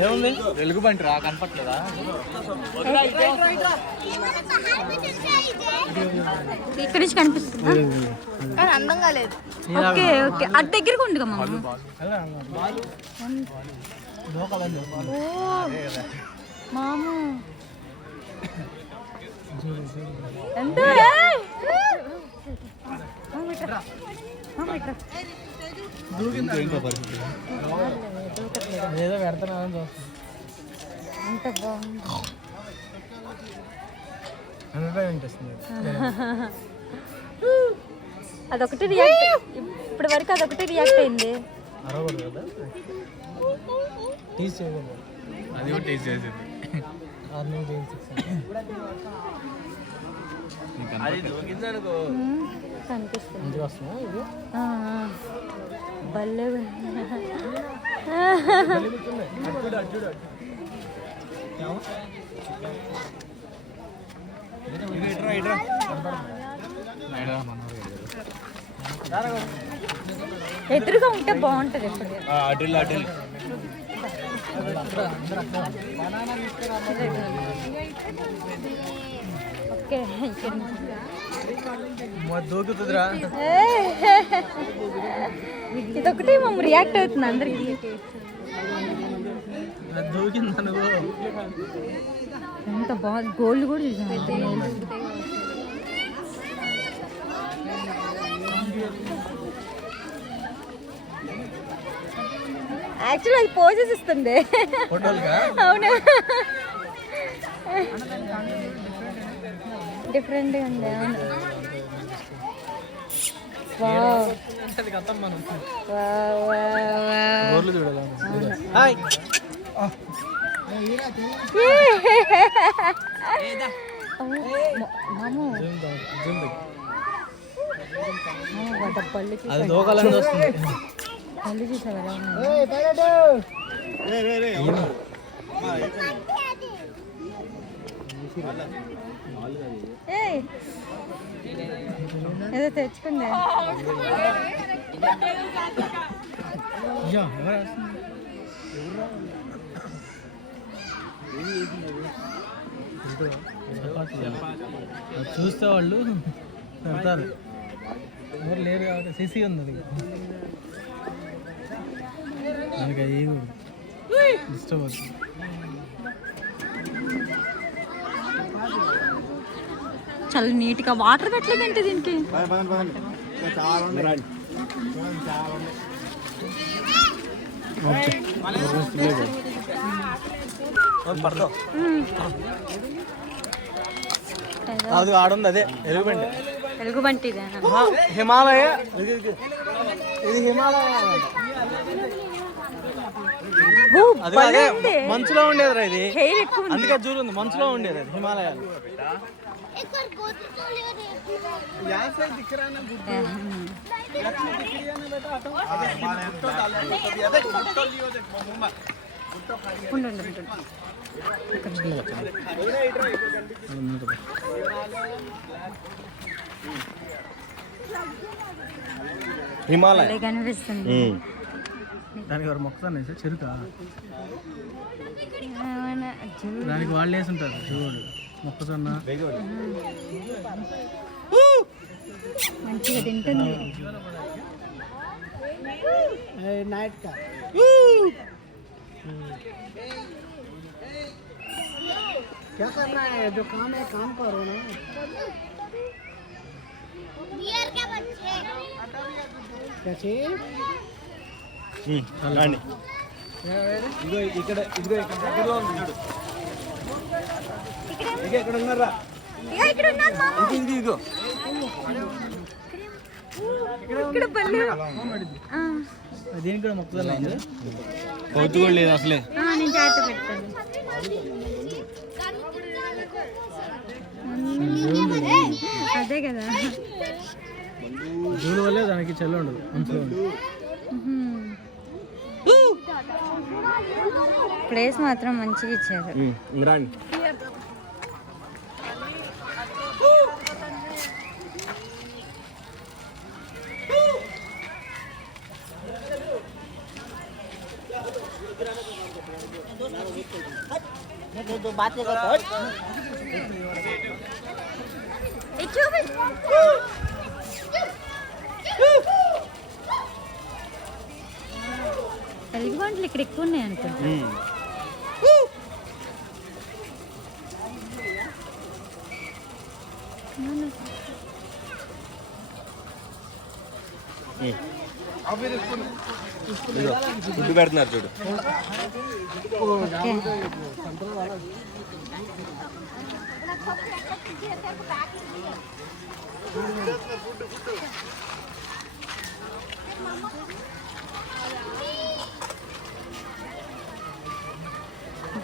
ఏముంది వెలుగు బంటి రా కనపట్లేదా ఇక్కడ నుంచి కనిపిస్తుందా? కానీ అందంగా లేదు. ఓకే ఓకే అటు దగ్గరకు ఉండుగా మమ్మ. ఓ మాము ఎంత ఏదో పెడతాను అంత బాగుంది. అదొకటి రియాక్ట్ ఇప్పటి వరకు అదొకటి రియాక్ట్ అయింది. అది కూడా టేస్ట్ చేసేది కనిపిస్తుంది. భలే ఎదురుగా ఉంటే బాగుంటది. ఎప్పుడు అటిల్ అటిల్ ఓకే దూకుతుందిరా ఇదొకటి మమ్మ రియాక్ట్ అవుతుంది అందరికి. దూకింది అనుకో ఎంత బాగుంది. గోల్డ్ కూడా చూసాను. యాక్చువల్ అది పోజెస్ ఇస్తుంది. అవునా డిఫరెంట్గా ఉంది. అవును వావ్ వావ్ వావ్ హాయ్ మాము పళ్ళు అది దూకాలని వస్తుంది. పళ్ళు చూసావా? ఏదో తెచ్చుకుందే. చూస్తే వాళ్ళు పెడతారు. ఎవరు లేరు కాబట్టి సిసి ఉంది అది మనకి ఏమి డిస్టర్బ్ అవుతుంది. చాలా నీట్గా వాటర్ పెట్టలేదంటే దీనికి. అది ఆడుంది అదే ఎలుగుబంటి. ఎలుగుబంటి హిమాలయ ఇది హిమాలయ అది అదే మంచులో ఉండేది రా ఇది. అందుకే జూరుంది మంచులో ఉండేది అది హిమాలయాలు. హిమాలయ కనిపిస్తుంది. దానికి ఎవరు మొక్కతాను చెరుక దానికి వాళ్ళు వేసి ఉంటారు చూడు మొక్కజొన్న మంచిగా తింటుంది. नाइट का क्या करना है? जो काम है काम करो ना. बियर के बच्चे कैसे అలాని ఇదిగో ఇక్కడ దగ్గరలో ఉంది చూడు. ఇక ఇక్కడ ఉన్నారా? ఇదిగో ఇక్కడ పళ్ళు దీనికి కూడా మొక్కలు పొద్దు కూడా లేదు అసలే. నేను జాగ్రత్త పెడతాను. అదే కదా జూలు వల్లే దానికి చెల్లి ఉండదు మంచిగా ఉండదు. ప్లేస్ మాత్రం మంచిగా ఇచ్చారు. రాండి ఎలుగుబంట్లు ఇక్కడ ఎక్కువ ఉన్నాయి అనుకుంటా. ఫుడ్ పెడుతున్నారు చూడు.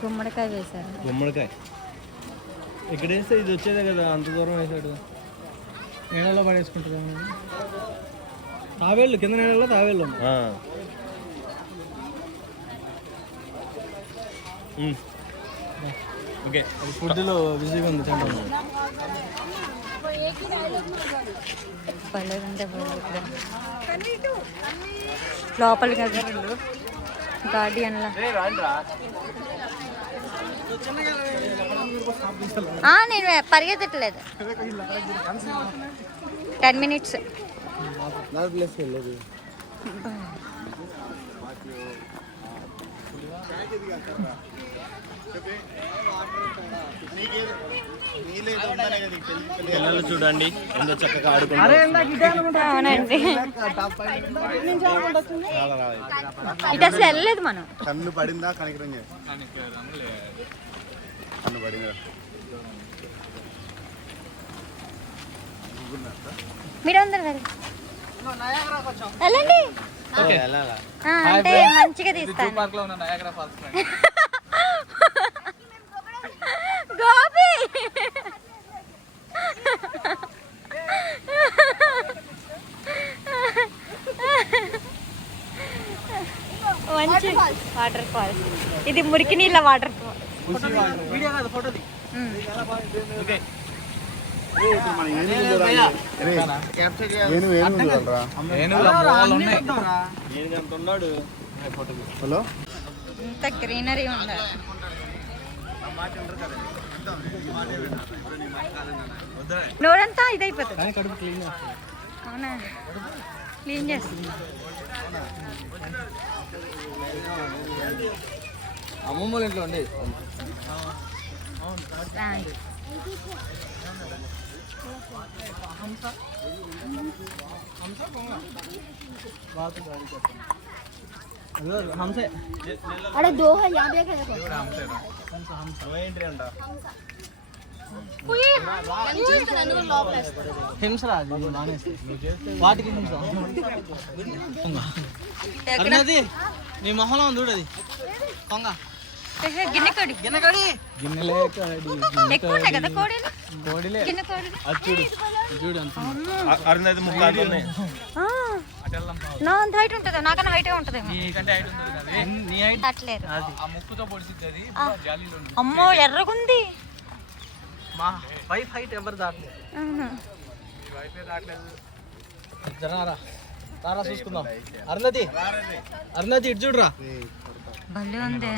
గుమ్మడికాయ వేశారు. గుమ్మడికాయ ఇక్కడ వేస్తే ఇది వచ్చేదే కదా, అంత దూరం వేసాడు. నీళ్ళలో పడేసుకుంటుందా? తావేళ్ళు కింద నీళ్ళలో తావేళ్ళు. ఓకే, అది ఫుడ్లో బిజీగా ఉంది. పర్లేదంటే లోపలికి గార్డియన్లా నేను పరిగెత్తట్లేదు. 10 minutes. పిల్లలు చూడండి ఎంత చక్కగా ఆడుకుంటారు. అవునండి, ఇటు అసలు వెళ్ళలేదు మనం. కన్ను పడిందా? కనికరం కన్ను పడిందా? మీరందరూ వెళ్ళండి. అంటే మంచిగా తీస్తాను. గోపి మంచి వాటర్ ఫాల్స్. ఇది మురికి నీళ్ళ వాటర్ ఫాల్స్. హలో, ఇంత గ్రీనరీ ఉండాలి. నోరంతా ఇదైపోతుంది. అవునా, క్లీన్ చేస్తుంది. అమ్మమ్మ ఇంట్లో ఉండి हमसे अरे 2 है यहाँ देख హింసరాజు వాటికి హింస. అరుణది నీ మొహంలో చూడది కొంగ. గిన్నె కోడి గిన్నెలే ఎక్కువ ఉన్నాయి కదా కోడిలు. కోడిలే గిన్నె కోడి చూడు అంత అరుణది ముక్క నా అంత హైట్ ఉంటుందా? నాకన్నా హైటే ఉంటుందేమో. అట్లేదు. అమ్మో ఎర్రగుంది. మా వైఫ్ హైట్ ఎవరు దాటలేదు. జనారా తారా చూసుకుందాం. అరుణది ఇటు చూడరా. భలే ఉంది.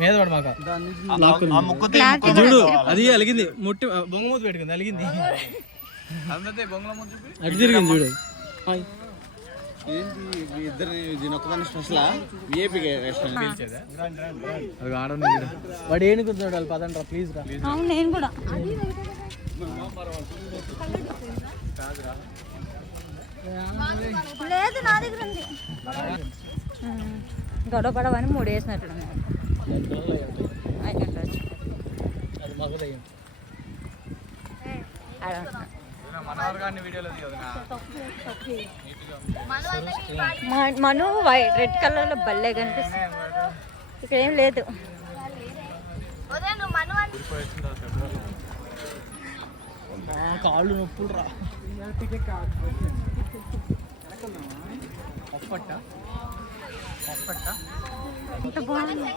మీద పడు మాక చూడు, అది అలిగింది. ముట్టి బొంగ మూత పెట్టుకుంది, అలిగింది. అటు తిరిగింది చూడు. వాడు ఏం కూర్చోడు. వాళ్ళు పదండి రా ప్లీజ్ రా. అవును నేను కూడా. లేదు నా దగ్గర ఉంది. గొడవ పడవని 3 వేసినట్లు అది మగదయ్యం. మను వైట్ రెడ్ కలర్ లో భలే కనిపిస్తుంది. ఇక్కడ ఏం లేదు. కాళ్ళు నొప్పులు రా. ఎంత బాగుంది.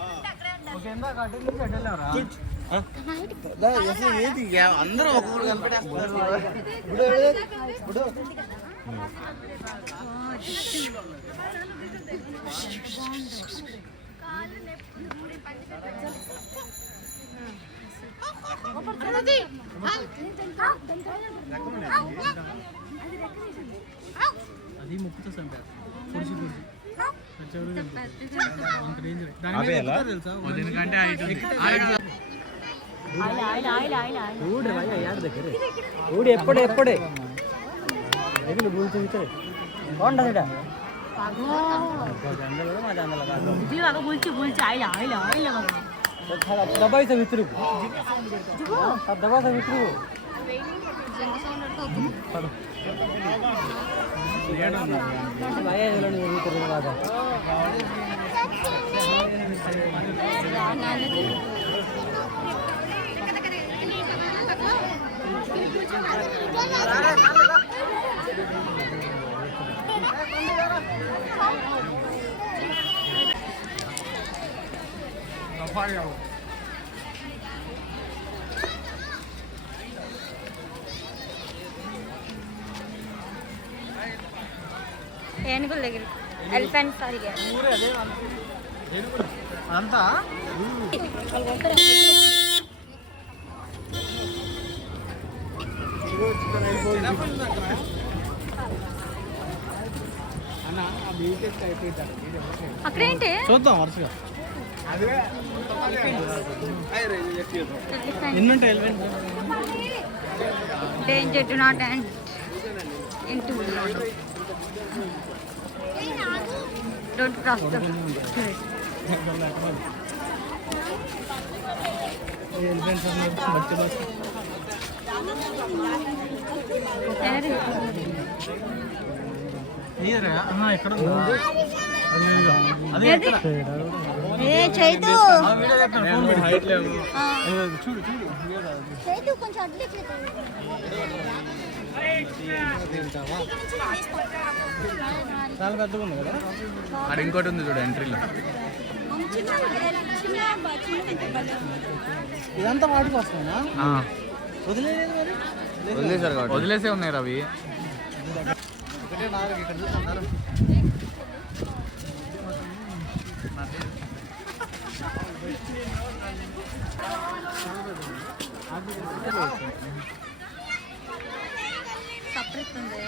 అందరూ ఒక్కొక్కరు కనిపెట్టేస్తున్నారు. అది ముక్కుతో సంపారు పొడిచి ఎప్పుడే బాగుంటుంది दबाई मित्र दबा मित्र ఏనుగుల దగ్గర ఎలిఫెంట్ సారీ అంతా అక్కడేంటి చూద్దాం వరుసగా ఎన్ని ఉంటాయి elephant danger do not end into don't cross the ఎక్కడ ఏ చైతు చూడు చైతు కొంచెం అడ్డు చాలా పెద్దగా ఉంది కదా అక్కడ ఇంకోటి ఉంది చూడు ఎంట్రీలో. ఇదంతా వాటికి వస్తానా వదిలేదు మరి వదిలేసారు కాబట్టి వదిలేసే ఉన్నాయి రవి. ఇక్కడ చూస్తున్నారు సపరేట్ ఉంది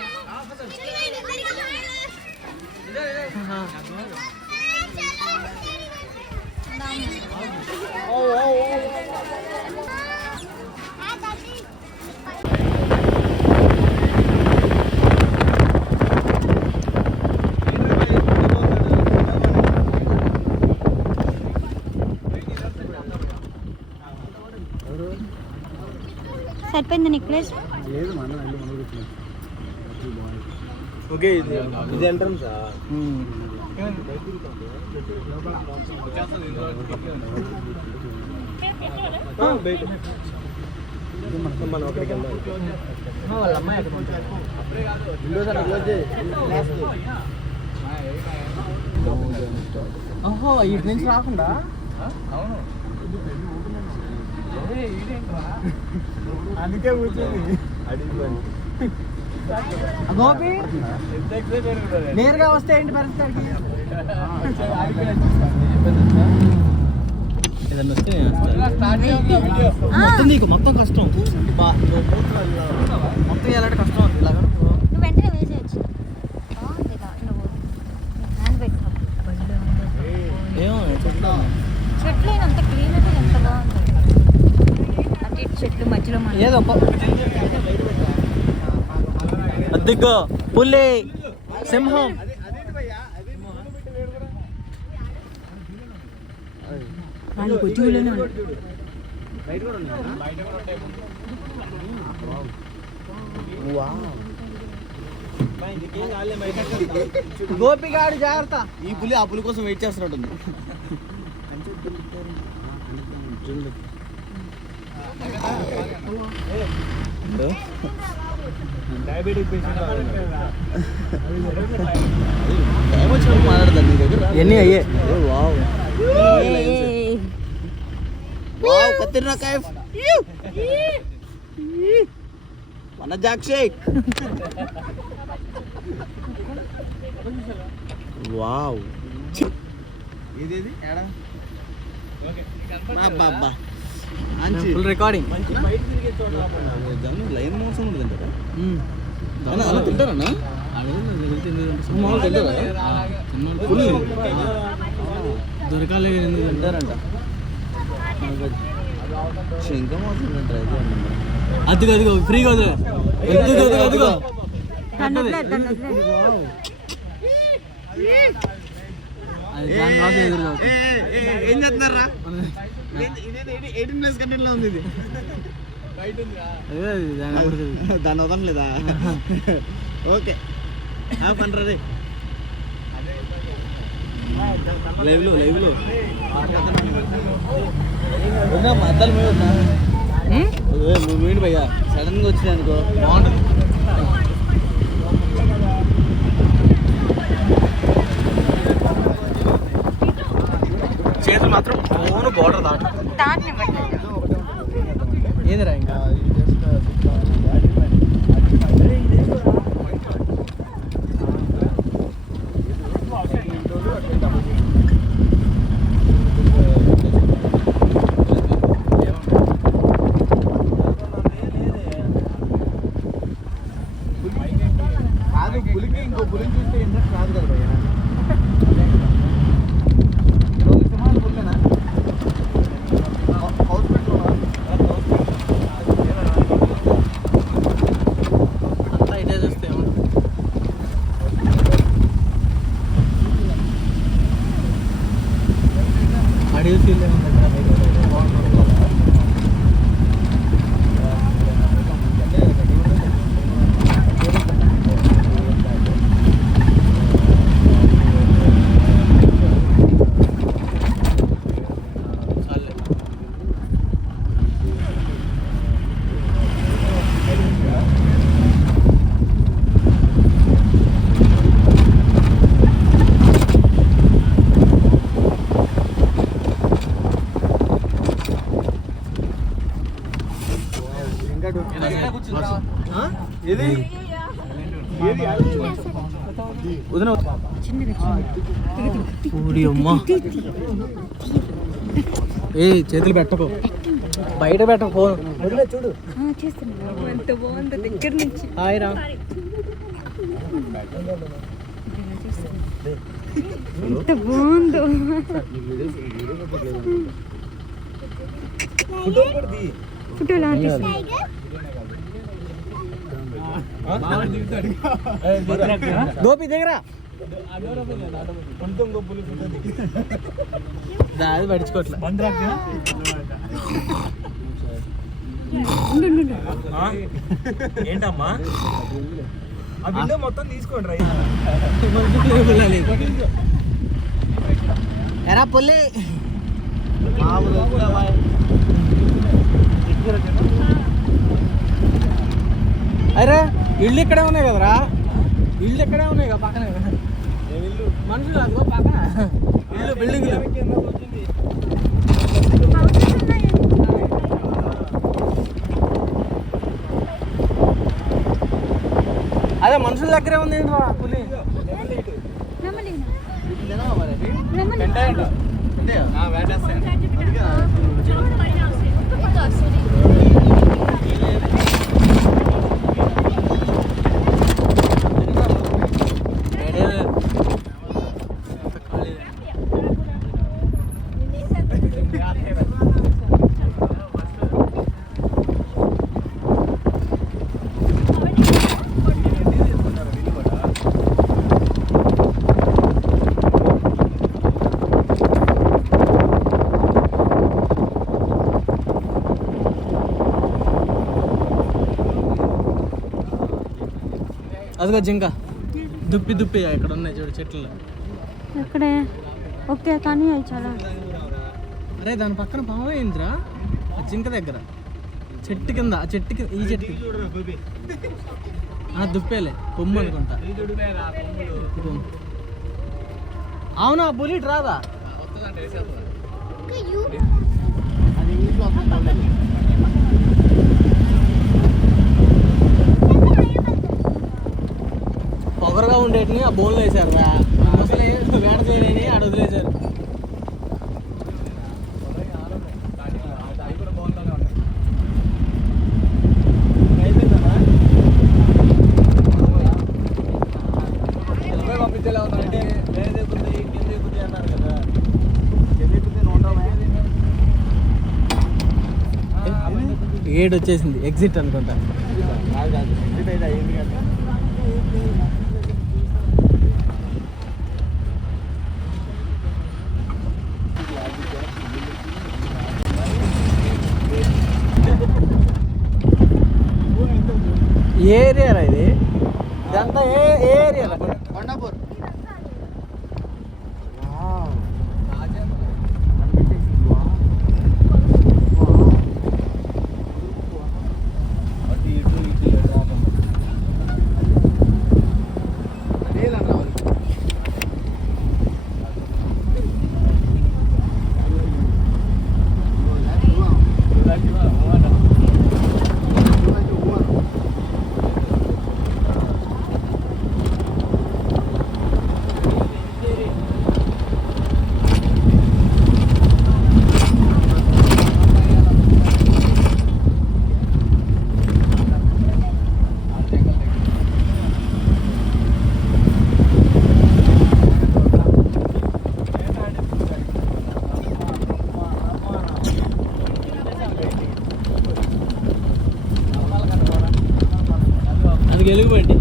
సరిపోయింది నెక్లెస్ లేదు ఓకే ఇది ఎంట్రన్స్ మనం ఒకటికి వాళ్ళ అమ్మాయి ఓహో ఇటు నుంచి రాకుండా అవును అందుకే కూర్చొని గోపి నేరుగా వస్తే ఏంటి పరిస్థితి ఏదన్నా వస్తే మొత్తం నీకు మొత్తం కష్టం మొత్తం ఎలాంటి కష్టం అవుతుంది ఇలాగా నువ్వు వెంటనే వేసేయచ్చు బాగుంది నువ్వు హ్యాండ్ పెట్టుకో ఏమో చూద్దాం చెట్లు అంత క్లీన్ ఎంత బాగుంది అటు ఇటు చెట్లు మధ్యలో మన ఏదో అద్దెగో పులి సింహం వాళ్ళు కొద్దిగానే గోపిగాడు జాగ్రత్త ఈ పులి ఆ పులి కోసం వెయిట్ చేస్తున్నట్టుంది డయాబెటిక్ మాట్లాడతాను నీ దగ్గర ఎన్ని అయ్యే వావ్ వావ్ కత్తిరినా కైఫ్ మన జాక్షి వావ్ ఫుల్ రికార్డింగ్ లైన్ మోసం ఉంటుంది అలా తింటారన్నా దొరకాలి తింటారంట ఇంకా మోసం అదిగో అదిగో ఫ్రీగా అదిగో ఏం చేస్తున్నారా 18+ కంటెంట్లో ఉంది ఇది దాన్ని వదలలేదా ఓకే పండ్రా రే లైవ్లో అద్దాలు మీడు భయ్యా సడన్గా వచ్చినాయి అనుకో బాగుంటుంది చేతులు మాత్రం ఫోన్ బోర్డర్ దాటి ఏదిరా ఇంకా ఏ చేతులు పెట్టకు బయట పెట్టకు ఫోన్ చూడు ఎంత బాగుంది దగ్గర నుంచి హాయ్ రా ఎంత బాగుందో ఫోటోలు గోపి దగ్గర అది పడుచుకోవట్లే ఏంటమ్మా ఆ విండో మొత్తం తీసుకోండి ఎరా పుల్లి అరే ఇళ్ళు ఇక్కడే ఉన్నాయి కదరా ఇళ్ళు ఇక్కడే ఉన్నాయి కదా పక్కనే మనుషులు అదిగో పక్కన ఇల్లు బిల్డింగ్లు అదే మనుషుల దగ్గరే ఉంది పులి అదిగో జింక దుప్పి దుప్పి ఇక్కడ ఉన్నాయి చూడు చెట్లు ఇక్కడే ఓకే కానీ అవి చాలా అరే దాని పక్కన పాము ఏంద్రా జింక దగ్గర చెట్టు కింద ఆ చెట్టు కింద ఈ చెట్టు దుప్పేలే కొమ్ము అనుకుంటా అవునా బులిట్ రాదా పొగరగా ఉండేటిని ఆ బోన్లో వేసారు ఆడ వదిలేశారు. పంపించేలా ఉన్నారంటే అన్నారు కదా. గేట్ వచ్చేసింది, ఎగ్జిట్ అనుకుంటా. ఏరియా ఇది, ఇదంతా ఏ ఏరియా? కొండాపూర్. అది ఎలుగుబంటి.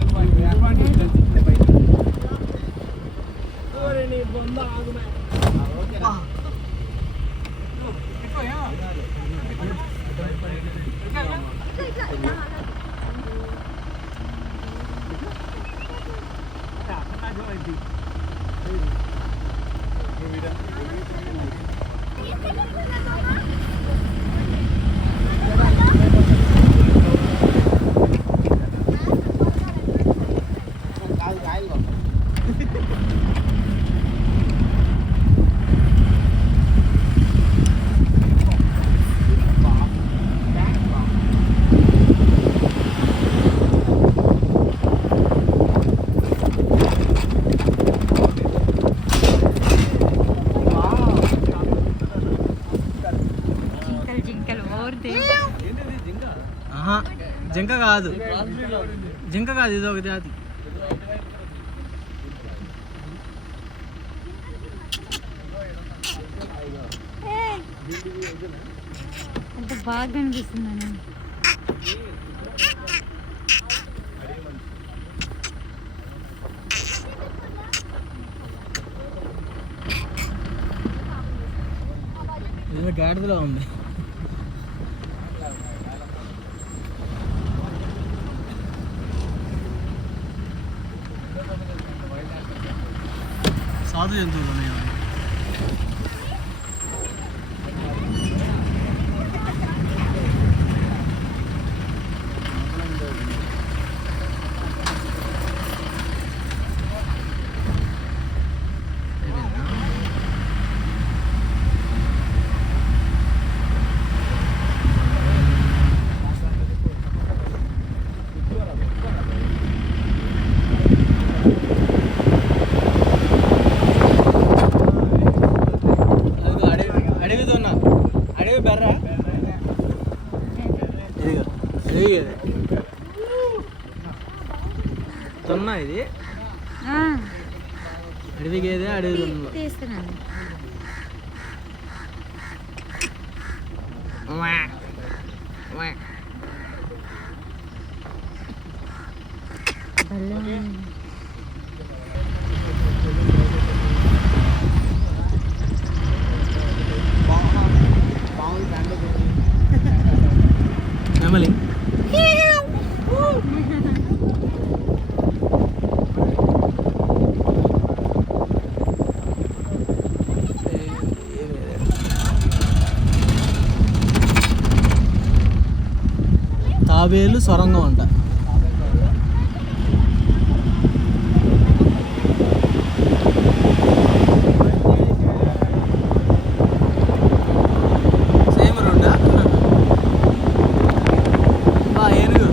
జింక కాదు, జింక కాదు, ఇది ఒక జాతి. ఎంత బాగా కనిపిస్తుందని. ఏదో గాడిదలో ఉంది. సాధు జంతువులు ఉన్నాయి. అడవి బెర్రా తున్నా, ఇది అడవి గేదే, అడవి తున్నా. తీస్తున్నాను. నెమలి. తాబేలు సొరంగం అంట. సేమ్ రోడ్డా? ఏనుగు.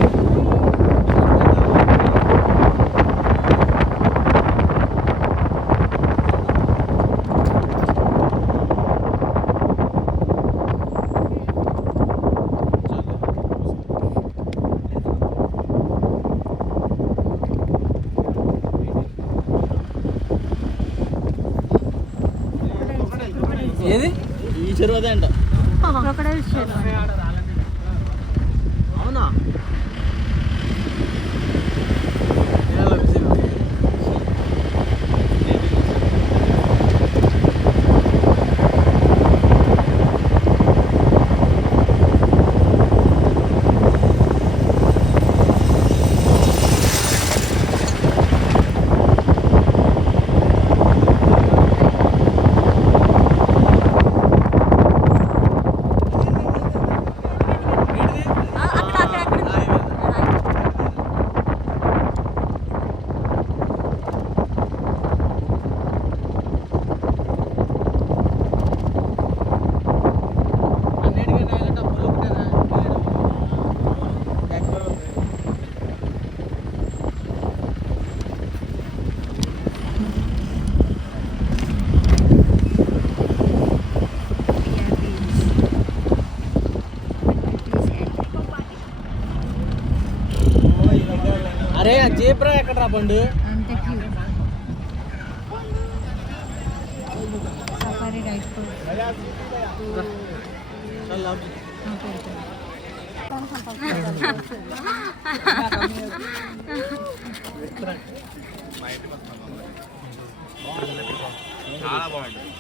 ఏది ఈ చెరువు అదే అంట. క్రొకడైల్స్ చెరువు. అవునా? అరే జీబ్రా ఎక్కడ రా బండు? అంత క్యూట్. సఫారీ రైడ్ చాలా బాగుంటుంది.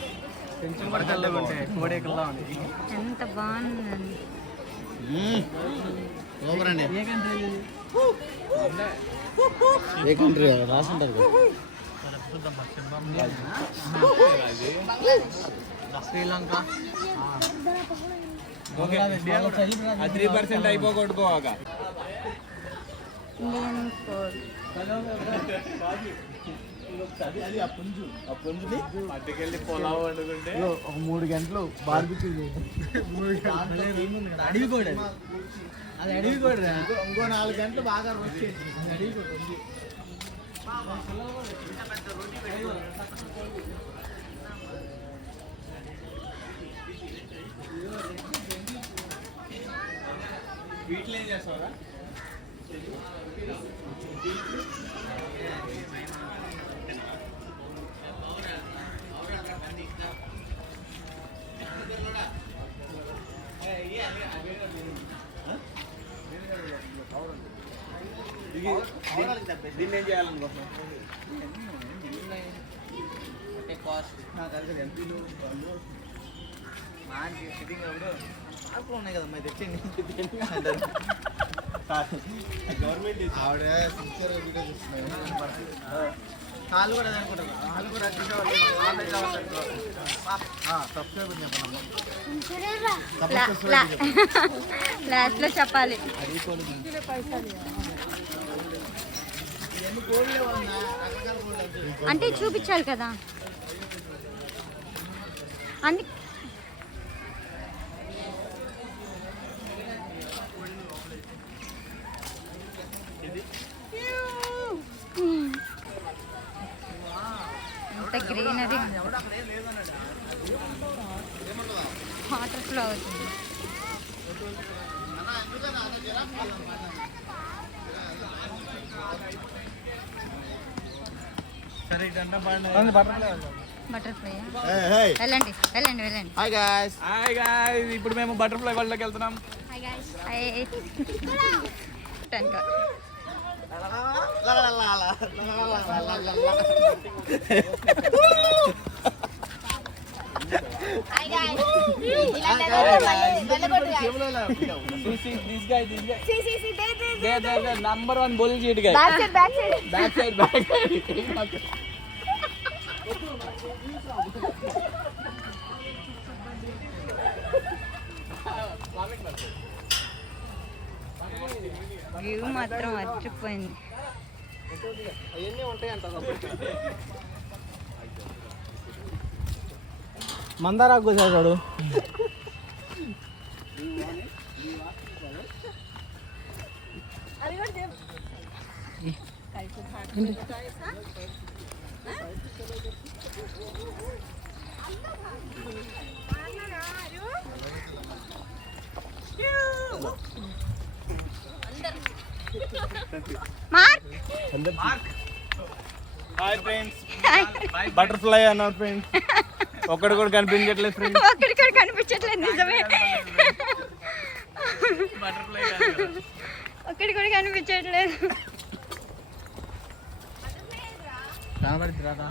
పెన్షన్ కూడా చల్లగా ఉంటాయి. కోడేకల్లా ఉంది. ఎంత బాగుందండి. సూపర్ అండి. ఏ కంట్రీ రాసుంటారు కదా. శ్రీలంక 3% అయిపోగొట్టుకోక ఇండియన్ ఫుడ్. అట్టుకెళ్ళి పొలావు వండుకుంటే 3 గంటలు బార్బిక్యూ అడవి కూడా అది అడవి కూడా ఇంకో 4 గంటలు బాగా రోస్ట్ చేసి అడవి కూడా ఉంది. వీటిలో ఏం చేస్తావా? దీన్ని ఏం చేయాలనుకుంటున్నాం? నాకు అది ఎంపీలు మాకి సిట్టింగ్ అప్పుడు ఆకులు ఉన్నాయి కదమ్మా, తెచ్చండి గవర్నమెంట్ ఆవిడ సిన్సియర్ వీడియో చూస్తున్నాయి. కాళ్ళు కూడా అదే అనుకుంటారు. కాళ్ళు కూడా సబ్స్క్రైబ్ చెప్పండి. లాస్ట్లో చెప్పాలి. అంటే చూపించాలి కదా. అందు అంత గ్రీనరీ వాటర్ ఫ్లో అవుతుంది. బటర్ఫ్లై వెళ్ళండి వెళ్ళండి వెళ్ళండి. Hi guys. హాయ్ గాయ్స్, ఇప్పుడు మేము బటర్ఫ్లై వరల్డ్లోకి వెళ్తున్నాం. Hi guys. హాయ్ టెన్క నంబర్ 1 బౌలింగ్ షీట్ గా బ్యాక్ సైడ్ వ్యూ మాత్రం అచ్చిపోయింది. అవన్నీ ఉంటాయంట. మందారాకు కోసాడు. హాయ్ ఫ్రెండ్స్, బటర్ఫ్లై అన్నారు ఫ్రెండ్స్. ఒక్కడు కూడా కనిపించట్లేదు ఫ్రెండ్. ఒక్కడి కూడా కనిపించట్లేదు నిజమే. ఒక్కడి కూడా కనిపించట్లేదు. కనబడింది రాదా?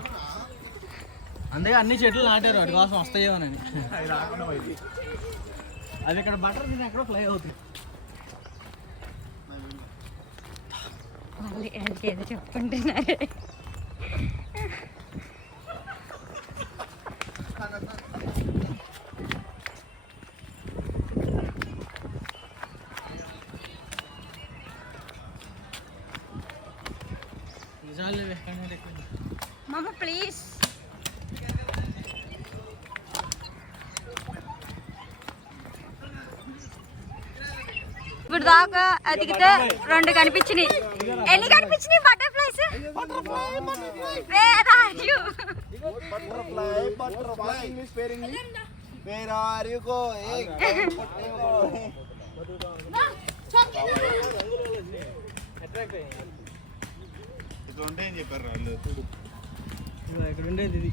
అందుకే అన్ని చెట్లు నాటారు వాటి కోసం వస్తాయేమోనని. అది ఇక్కడ బటర్ తిని ఎక్కడో ఫ్లై అవుతుంది. వాళ్ళు ఏదో చెప్పుకుంటున్నారే. మామ ప్లీజ్. ఇప్పుడు దాకా అదిగితే 2 కనిపించినాయి. ఎన్ని కనిపించినాయి బటర్ఫ్లైస్? ఇట్లా ఉంటాయని చెప్పారు వాళ్ళు. ఇక్కడ ఉండేది ఇది.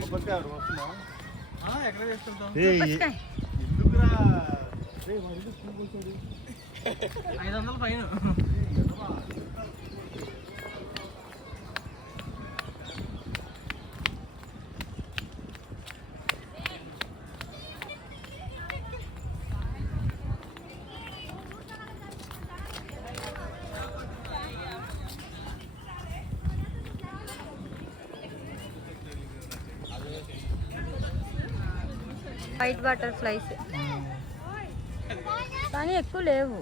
కొబ్బరికాయ వస్తుందా? ఎక్కడ చేసుకుంటాం? ఎందుకురా 500 ఫైన్. వైట్ బటర్ఫ్లైస్ కానీ ఎక్కువ లేవు.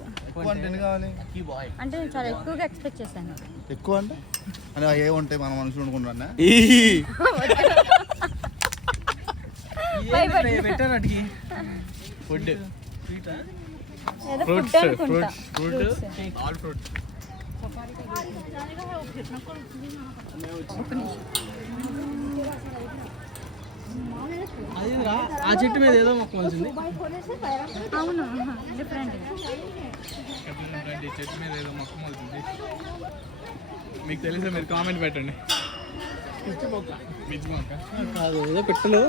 ఎన్ని కావాలి? అంటే నేను చాలా ఎక్కువగా ఎక్స్పెక్ట్ చేశాను. ఎక్కువ అంటే ఏ ఉంటాయి మన మనుషులు అనుకుంటున్నా. పెట్టారు అటుకి ఫుడ్. ఏదో ఫుడ్ అనుకుంటా. All fruit. అదిరా ఆ చెట్టు మీద ఏదో మొక్క వచ్చింది. అవును డిఫరెంట్. చెట్టు మీద ఏదో మొక్క మొలిచింది. మీకు తెలిసే మీరు కామెంట్ పెట్టండి. మిర్చి మొక్క కాదు, ఏదో పెట్టలు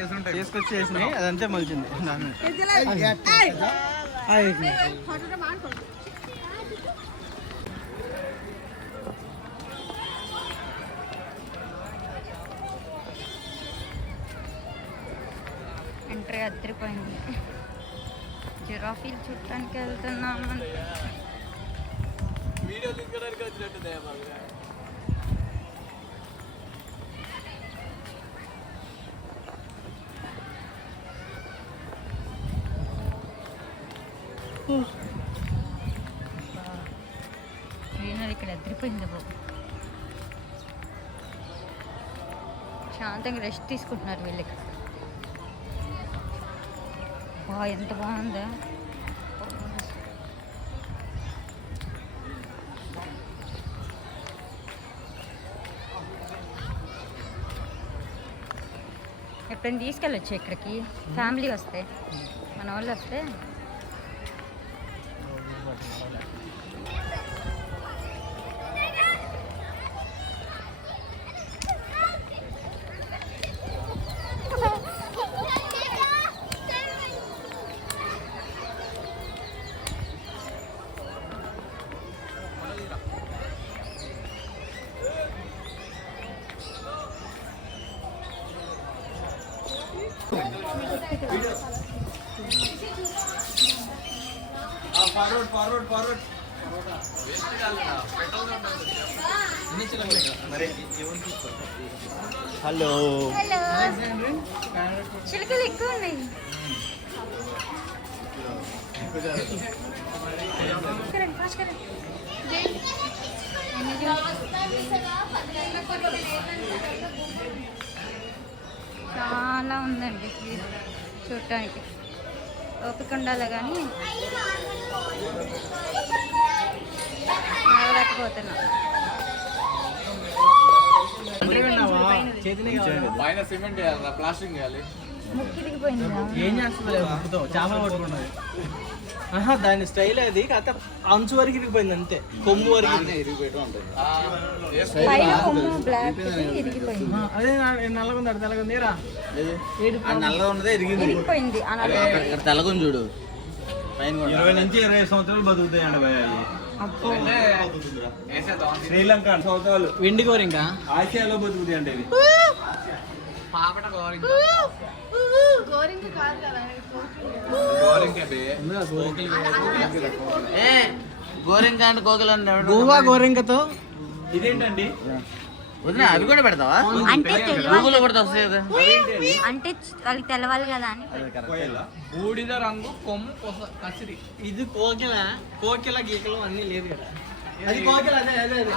వేసి ఉంటాయి, తీసుకొచ్చి వేసినాయి. అదంతే మొలిచింది. ఎంట్రీ అదిరిపోయింది. జిరాఫీలు చుట్టానికి వెళ్తున్నాము. గ్రీనరీ ఇక్కడ అదిరిపోయింది బాబు. శాంతంగా రెస్ట్ తీసుకుంటున్నారు వీళ్ళు. ఎంత బాగుందా. ఎప్పుడైనా తీసుకెళ్ళొచ్చు ఇక్కడికి ఫ్యామిలీ వస్తే, మన వాళ్ళు వస్తే. హలో చిలుకలు ఎక్కువ ఉన్నాయి. చాలా ఉందండి చూడటానికి. ఓపిక ఉండాలి కానీ నడవలేకపోతున్నా. పైన సిమెంట్ వేయాలి, ప్లాస్టింగ్ వేయాలి. ముక్కి దిగిపోయింది. ఏం చేస్తుంది? చేపలు పట్టుకున్నది. దాని స్టైల్ అది కాకపోతే అంచు వరకు ఇరిగిపోయింది అంతే, కొమ్ము వరకు పైన కొమ్ము బ్లాక్ ఇరిగిపోయింది. అదే నల్లగుంది, అక్కడ తెల్లగుంది రా, నల్లగా ఉన్నదే ఇరిగింది. ఇరిగిపోయింది అలా. ఇక్కడ తెల్లగుంది చూడు పైన 20 నుంచి 20 సంవత్సరాలు బతుకుతాయండి భయ. శ్రీలంక సంవత్సరాలు వెండి గోరింక ఆసియాలో బతుకుతాయి అంటే ఇవి. పాపట గోరింక గోరింక అంటే కోకిలండి. గోవా గోరింకతో ఇదేంటండి వదినా, అవి కూడా పెడతావా? అంటే తెలియాలి, గూగుల్లో కూడా వస్తాయి కదా. అంటే వాళ్ళకి తెలవాలి కదా అని. బూడిద రంగు కొమ్ము కసిరి. ఇది కోకిల, కోకిల గీకలు అన్నీ లేదు కదా. అది కోకిల, అదే అదే అదే.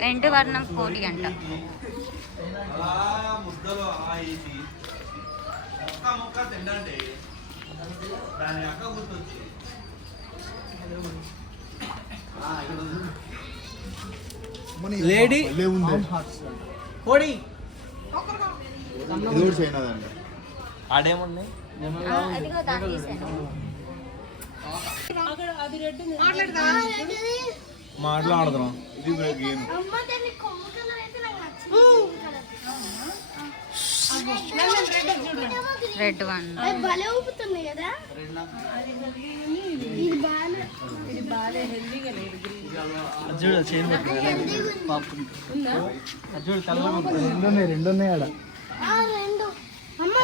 వెండి వర్ణం కోడి అంట. ముద్దలు మొక్క తిండండి దాని అక్క గుర్తొచ్చి లేడీ కోడి ఆడేమున్నాయి అదిగో దాన్ని తీసాను. మాట్లాడుతున్నాం. Red one. భలే ఊపుతుంది కదా. ఇది బాగా చూడు చైన్ చూడు తెల్ల రెండు ఉన్నాయి ఆడ. రెండు అమ్మ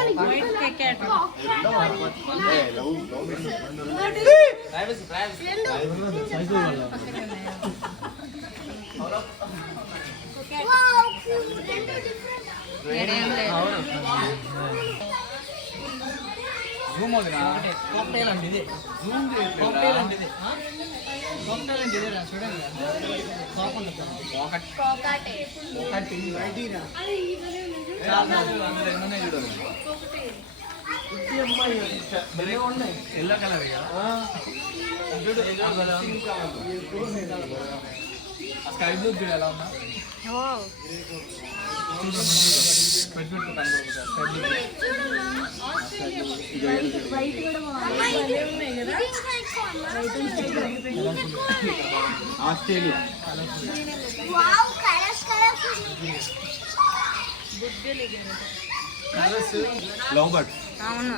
ఏడేం లేదు. జూమ్ అవుతున్నా కాక్టైల్ అంటే ఇదే, కాక్టైల్ అంటే ఇదే, కాక్టైల్ అంటే ఇదే రా చూడండి. ఎల్లో కలర్ స్కై బ్లూ చూడు ఎలా ఉన్నా. ఓ ఆస్ట్రేలియా లవ్ బర్డ్. అవును.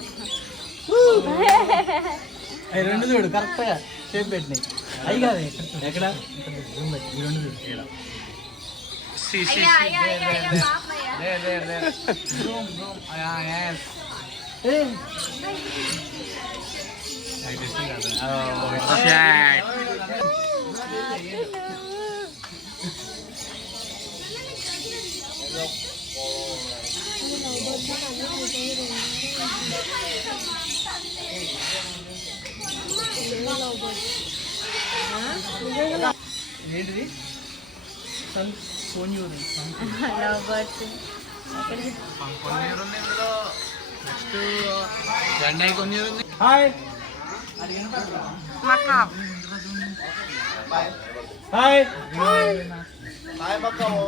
అవి రెండు చూడు కరెక్ట్గా షేప్ పెట్టినాయి. అవి కాదు ఎక్కడ ఈ రెండు చూడు. ఏంటిది కొన్యూరు లవ్ బర్డ్స్. కొన్యూరు ఉంది ఇందులో. నెక్స్ట్ జెండాయి కొన్యూరు ఉంది. Hi macaw. Hi hi macaw.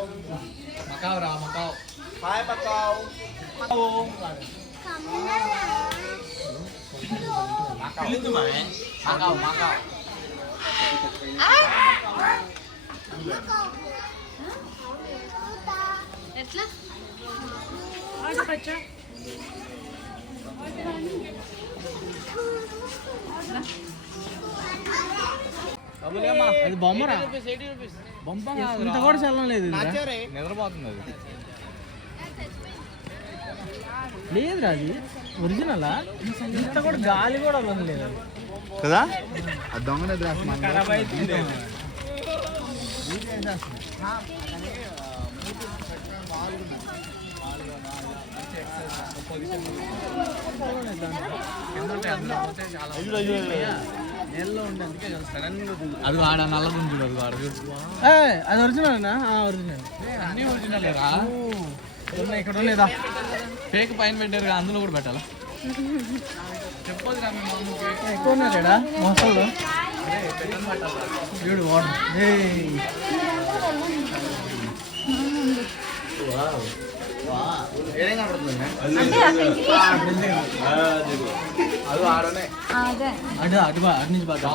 Macaw రా macaw. Hi macaw. Macaw macaw. ఎట్లా అది బొమ్మరా, బొమ్మ ఇంత కూడా చల్లం లేదు. నిద్రపోతుంది అది. లేదురా అది ఒరిజినలా, ఇంత కూడా గాలి కూడా లేదు కదా. దొంగ అది ఆడ నల్ల గుంజుడు. అది ఆడ అది ఒరిజినల్ ఒరిజినల్, అన్నీ ఒరిజినల్ రా. ఇక్కడ లేదా ఫేక్ పైన పెట్టారు, అందులో కూడా పెట్టాలా? ఎక్కువ ఉన్నాడా మోసాలు చూడు వాటర్ అదే అటు నుంచి బాగా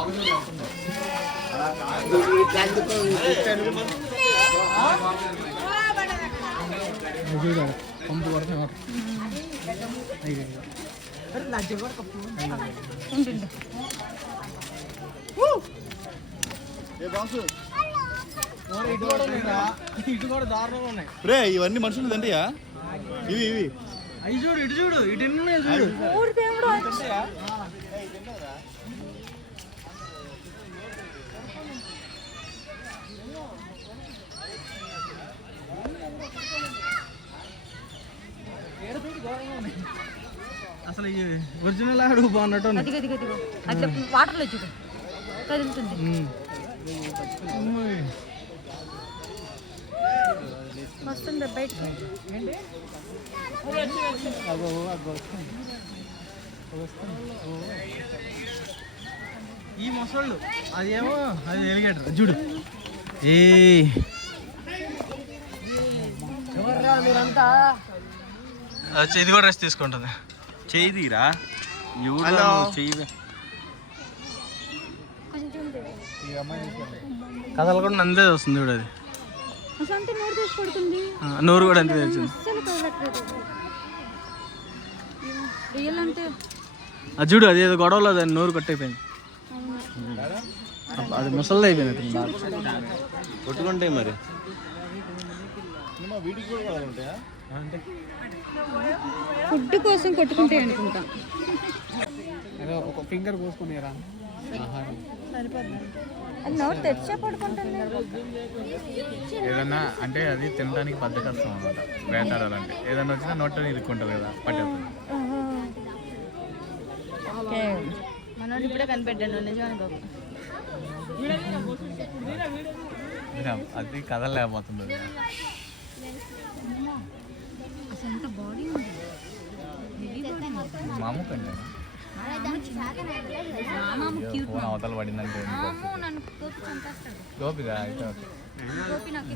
చూడాలి పంపు కొడతాం ఇటు కూడా దారుణంగా ఉన్నాయి రే ఇవన్నీ మనుషులు తండ్రియా ఇవి ఇవి అవి చూడు ఇటు చూడు ఇటు ఎన్ని ఉన్నాయి చూడు అసలు ఈ ఒరిజినల్ అడుగు బాగున్నట్టు అది అది వాటర్లో చూడు కదులుతుంది. వస్తుంది బయటకి. ఈ మొసళ్ళు అదేమో అది ఎలిగేటర్ చూడు ఏ ఇది కూడా రెస్ట్ తీసుకుంటుంది చేయి తీరా చెయ్యి కథలు కూడా అంతే వస్తుంది చూడు అది అసలు నోరు తీసి పడుతుంది. నోరు కూడా అంతే వచ్చింది అస్సలు కదలట్లేదు. రియల్ అంటే అది చూడు అది ఏదో గొడవలో దాన్ని నోరు కట్టయిపోయింది అది ముసలిది అయిపోయింది కొట్టుకుంటాయి మరి ఫుడ్ కోసం కొట్టుకుంటే అనుకుంటా. ఒక ఫింగర్ కోసుకునేరా అది నోరు తెచ్చే పడుకుంటుంది. ఏదన్నా అంటే అది తినడానికి బద్దకష్టం అన్నమాట వేటాడాలంటే ఏదన్నా వచ్చినా నోట్లో ఇరుక్కుంటుంది కదా పట్టేస్తుంది. మనోడు ఇప్పుడే కనిపెట్టాడు నిజానికి బాబు. అది కదలలేకపోతుంది అది. అసలు ఎంత బాడీ ఉంది. మాము కంటే ఫోన్ అవతల పడిందంటే నన్ను కోపి చంపేస్తాడు. గోపిగా అయితే కోపి నాకు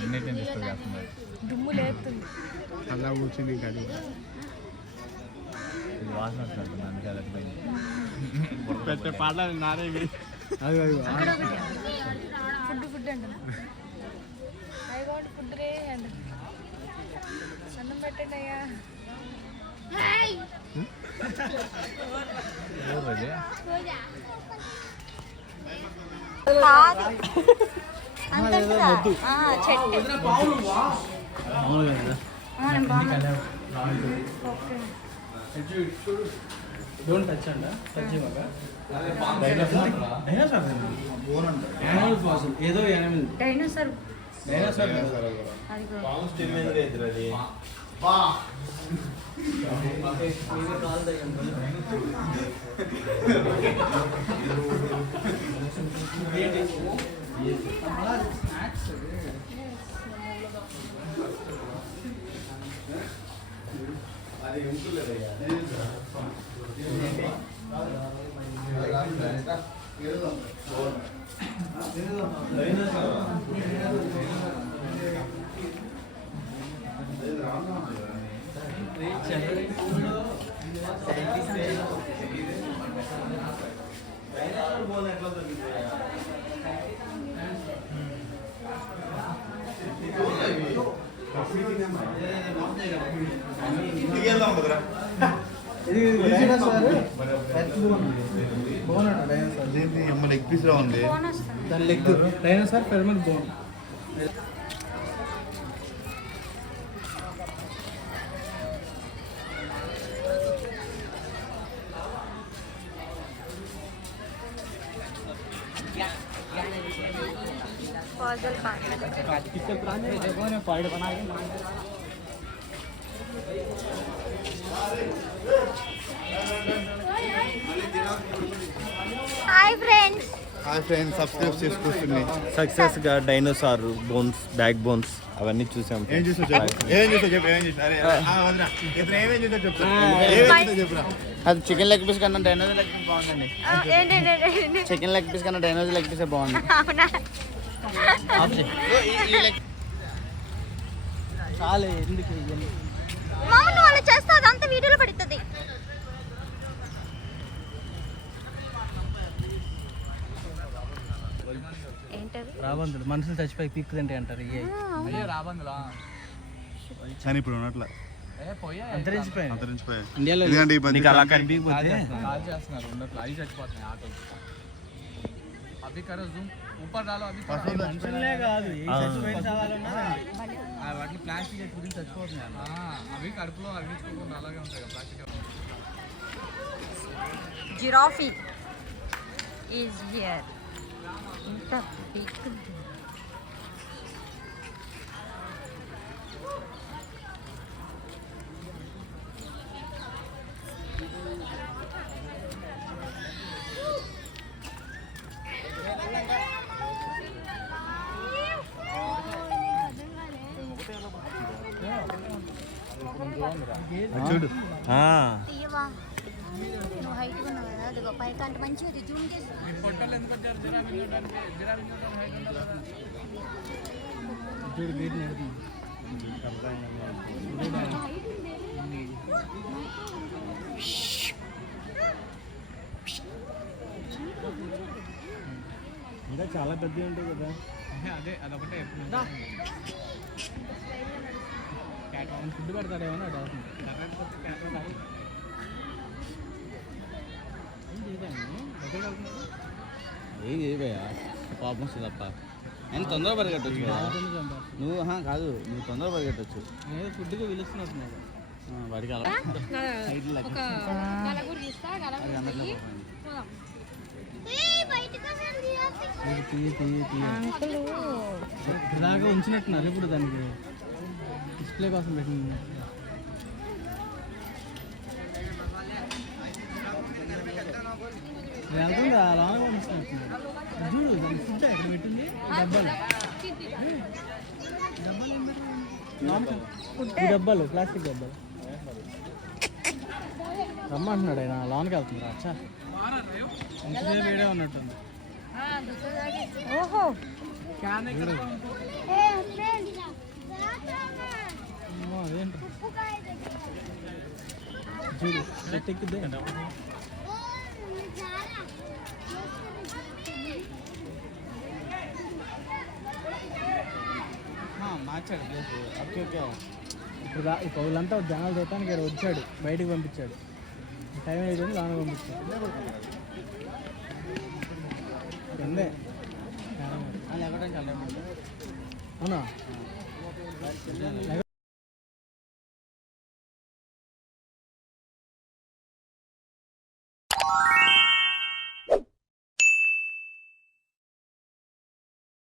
అన్నిటిని డిస్టర్బ్ చేస్తుంది దుమ్ము లేపుతుంది. అలా కూర్చుని ఇంకా ఇది వాసన వస్తుంది అందుకే అది పోయింది. పెట్టే పాటలు నానే అది అక్కడ ఒకటి ఫుడ్ అంట. ఫుడ్ రే అంట. అన్నం పెట్టండి అయ్యా. డోంట్ టచ్ అంట టచ్ ఏదో యానిమల్ డైనోసార్ లెగ్ పీస్ లా ఉంది. దాని leg dinosaur pyramid bone. Hi friends, hi friends, subscribe చేసుకుంటుంది. సక్సెస్ గా డైనోసార్ బోన్స్, బ్యాక్ బోన్స్ అవన్నీ చూసాం. ఏం చూసావు చెప్పు. అది చికెన్ లెగ్ పీస్ కన్నా డైనోజర్ లెగ్ పీస్ బాగుందండి. చికెన్ లెగ్ పీస్ కన్నా డైనోజర్ లెగ్ పీస్ బాగుంది. చాలు ఎందుకు మామూలు వాళ్ళు చేస్తే అదంతా వీడియోలో పడుతుంది. ఏంటది? రాబందులు మనుషులు చచ్చిపోయి పీక్ తింటే అంటారు. కానీ ఇప్పుడు ఉన్నట్ల అంతరించిపోయాయి. ఇండియాలో ఎందుకంటే ఈ నీకు అలా కనిపించకపోతే మనుషులే కాదు ఏ చచ్చిపోయిన చావాలన్నా వాటిని ప్లాస్టిక్ గురించి చచ్చిపోతున్నాయి. అవి కడుపులో అరిగించుకోకుండా అలాగే ఉంటాయి కదా ప్లాస్టిక్. Giraffe is here. ఇంత బిగ్. చూడు. తీయవా నువ్వు హైట్ ఉన్నావు కదా, అదిగో పైకి అంటే మంచిగా జూమ్ చేసి. ఇంకా చాలా పెద్దవి ఉంటాయి కదా. అదే అదొకటే ఫుడ్ పెడతాడేమో ఏది ఏవయ్యా పాపం వస్తుంది తప్ప. నేను తొందరగా పరిగెట్టచ్చు నువ్వు. కాదు, నువ్వు తొందరగా పరిగెట్టచ్చు. నేను ఫుడ్గా పిలుస్తున్నట్టున్నాడు వాడికి అలా ఇలాగా ఉంచినట్టున్నారు ఇప్పుడు దానికి డిస్ప్లే కోసం పెట్టింది. వెళ్తుందా అలాగే ఉంచినట్టున్నారు. చూడు దాని ఫుడ్ ఎక్కడ పెట్టింది. డబ్బాలు ప్లాస్టిక్ డబ్బాలు రమ్మంటున్నాడు ఆయన. లోన్కి వెళ్తున్నారా? అచ్చా ఇంతసేపు వేడే ఉన్నట్టుంది. ఓహో అదేంటి చూడు చెట్టు ఎక్కిద్దే. మార్చాడు ప్లేస్. Okay okay. ఇప్పుడు వీళ్ళంతా జనాలు చూడటానికి ఇక్కడ వచ్చాడు, బయటికి పంపించాడు. టైం అయిపోయింది, దాని పంపించాడు. కిందే అవునా?